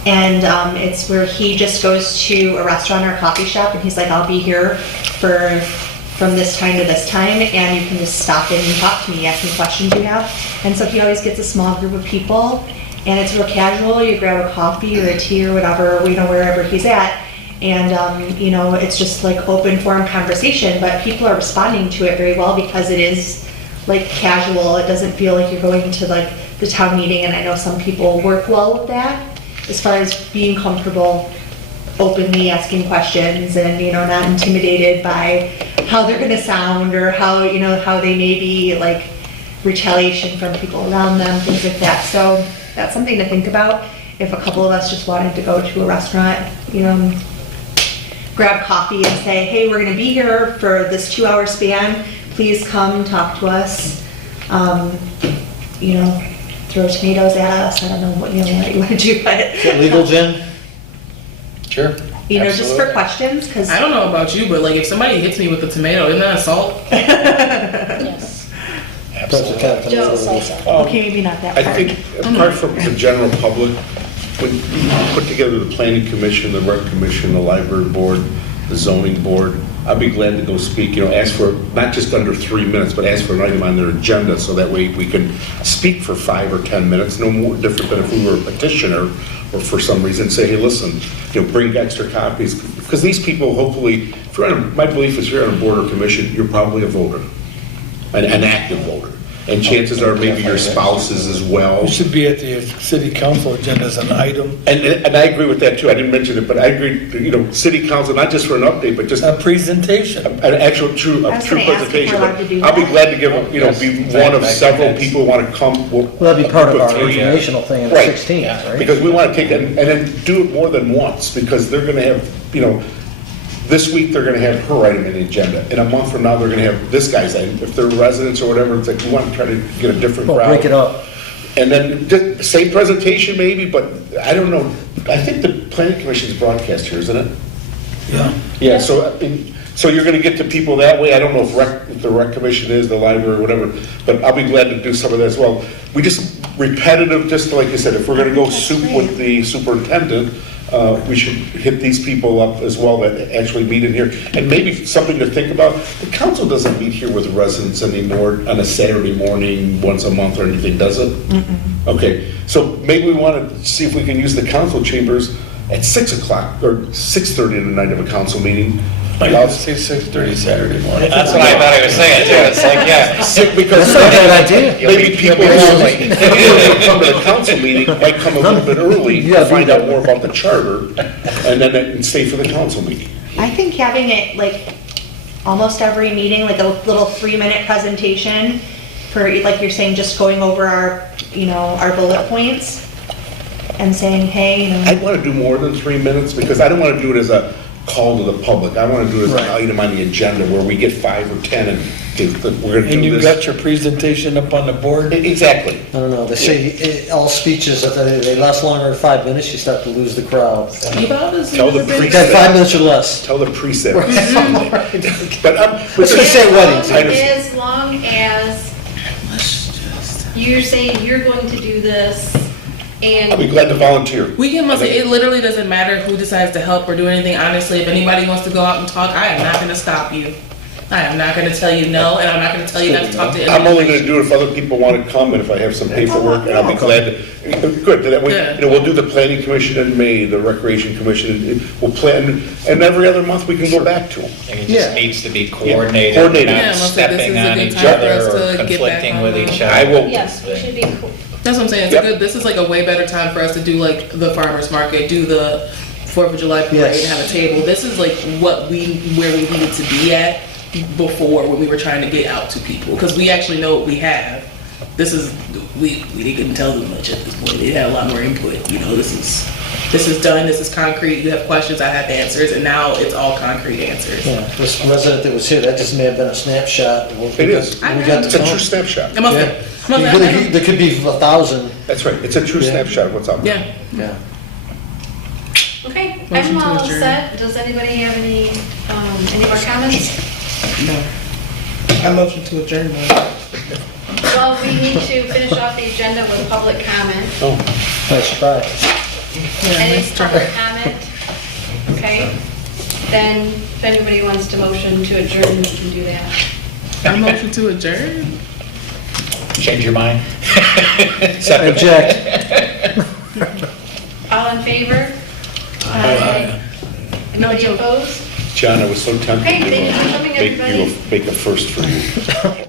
And it's where he just goes to a restaurant or a coffee shop and he's like, I'll be here from this time to this time, and you can just stop in and talk to me, ask me questions you have. And so he always gets a small group of people, and it's real casual. You grab a coffee or a tea or whatever, wherever he's at. And, it's just like open forum conversation, but people are responding to it very well because it is like casual. It doesn't feel like you're going to like the town meeting, and I know some people work well with that as far as being comfortable openly asking questions and, not intimidated by how they're gonna sound or how they may be like retaliation from people around them, things like that. So that's something to think about if a couple of us just wanted to go to a restaurant, grab coffee and say, hey, we're gonna be here for this 2-hour span, please come talk to us. Throw tomatoes at us, I don't know what you want to do, but. Is it legal, Jen? Sure. Just for questions, because. I don't know about you, but like if somebody hits me with a tomato, isn't that assault? Yes. That's the kind of thing Joe, that we're- Okay, maybe not that I part. think, apart from the general public, when you put together the planning commission, the rec commission, the library board, the zoning board, I'd be glad to go speak, ask for, not just under 3 minutes, but ask for an item on their agenda, so that way we can speak for 5 or 10 minutes, no more different than if we were a petitioner, or for some reason say, hey, listen, bring extra copies, because these people, hopefully, my belief is if you're on a board or commission, you're probably a voter, an active voter. And chances are maybe your spouses as well. It should be at the city council agenda as an item. And I agree with that too. I didn't mention it, but I agree, city council, not just for an update, but just A presentation. an actual true I was gonna ask if presentation. we're allowed to do I'll be that. glad to give, be one of several people who want to come. Well, that'd be part of our Right. informational thing on the Right. 16th, right? Because we want to take that and then do it more than once, because they're going to have, this week they're going to have her item in the agenda. In a month from now, they're going to have this guy's item. If they're residents or whatever, it's like we want to try to get a different Well, crowd. break it up. And then just same presentation maybe, but I don't know. I think the planning commission's broadcast here, isn't it? Yeah. Yeah, so I mean, So you're gonna get to people that way. I don't know if the rec commission is, the library, whatever, but I'll be glad to do some of that as well. We just, repetitive, just like you said, if we're gonna go soup with the superintendent, we should hit these people up as well that actually meet in here. And maybe something to think about, the council doesn't meet here with residents anymore on a Saturday morning, once a month or anything, does it? Okay, so maybe we want to see if we can use the council chambers at 6 o'clock or 6:30 in the night of a council meeting. I'll say 6:30 Saturday morning. That's what I thought he was saying too. It's like, yeah. Because That's not a bad idea. maybe people who come to the council meeting might come a little bit early to find out more about the charter and then stay for the council meeting. I think having it like almost every meeting, like a little 3-minute presentation for, like you're saying, just going over our, our bullet points and saying, hey, I want to do more than 3 minutes because I don't want to do it as a call to the public. I want to do it as an item on the agenda where we get 5 or 10 and we're going to And do you this. got your presentation up on the board? Exactly. I don't know, they say all speeches, if they last longer than 5 minutes, you start to lose the crowd. Tell the You priest got 5 that. minutes or less. Tell the priest that. But Let's just say weddings. I understand. As long as you're saying you're going to do this and. I'll be glad to volunteer. We can mostly, it literally doesn't matter who decides to help or do anything. Honestly, if anybody wants to go out and talk, I am not going to stop you. I am not going to tell you no, and I'm not going to tell you not to talk to anybody. I'm only going to do it if other people want to come and if I have some paperwork, and I'll be glad to. Good, that way, we'll do the planning commission in May, the recreation commission, we'll plan, and every other month we can go back to them. It just needs to be coordinated, Coordinated. not Yeah, mostly this is stepping a on good each time for other us or to get back conflicting on with the- each other. I will. Yes, we should be cool. That's what I'm saying. It's Yep. a good. This is like a way better time for us to do like the farmers market, do the 4th of July parade, Yes. and have a table. This is like where we needed to be at before when we were trying to get out to people because we actually know what we have. This is we didn't tell them much at this point. They had a lot more input. This is done. This is concrete. You have questions. I have answers, and now it's all concrete answers. Yeah, this resident that was here, that just may have been a snapshot. It is. We got It's a the true phone. snapshot. I must Yeah. have. There could be 1,000. That's right, it's a true Yeah. snapshot of what's up there. Yeah. Yeah. Okay, Motion I'm to all adjourn. set. Does anybody have any more comments? No. I motion to adjourn. Well, we need to finish off the agenda with public comment. Oh, Nice try. Any public comment? Okay. Then if anybody wants to motion to adjourn, we can do that. I motion to adjourn. Change your mind? Object. All in favor? Aye. Nobody opposed? John, I was so tempted Hey, thank you for to coming, make everybody. make a first for you.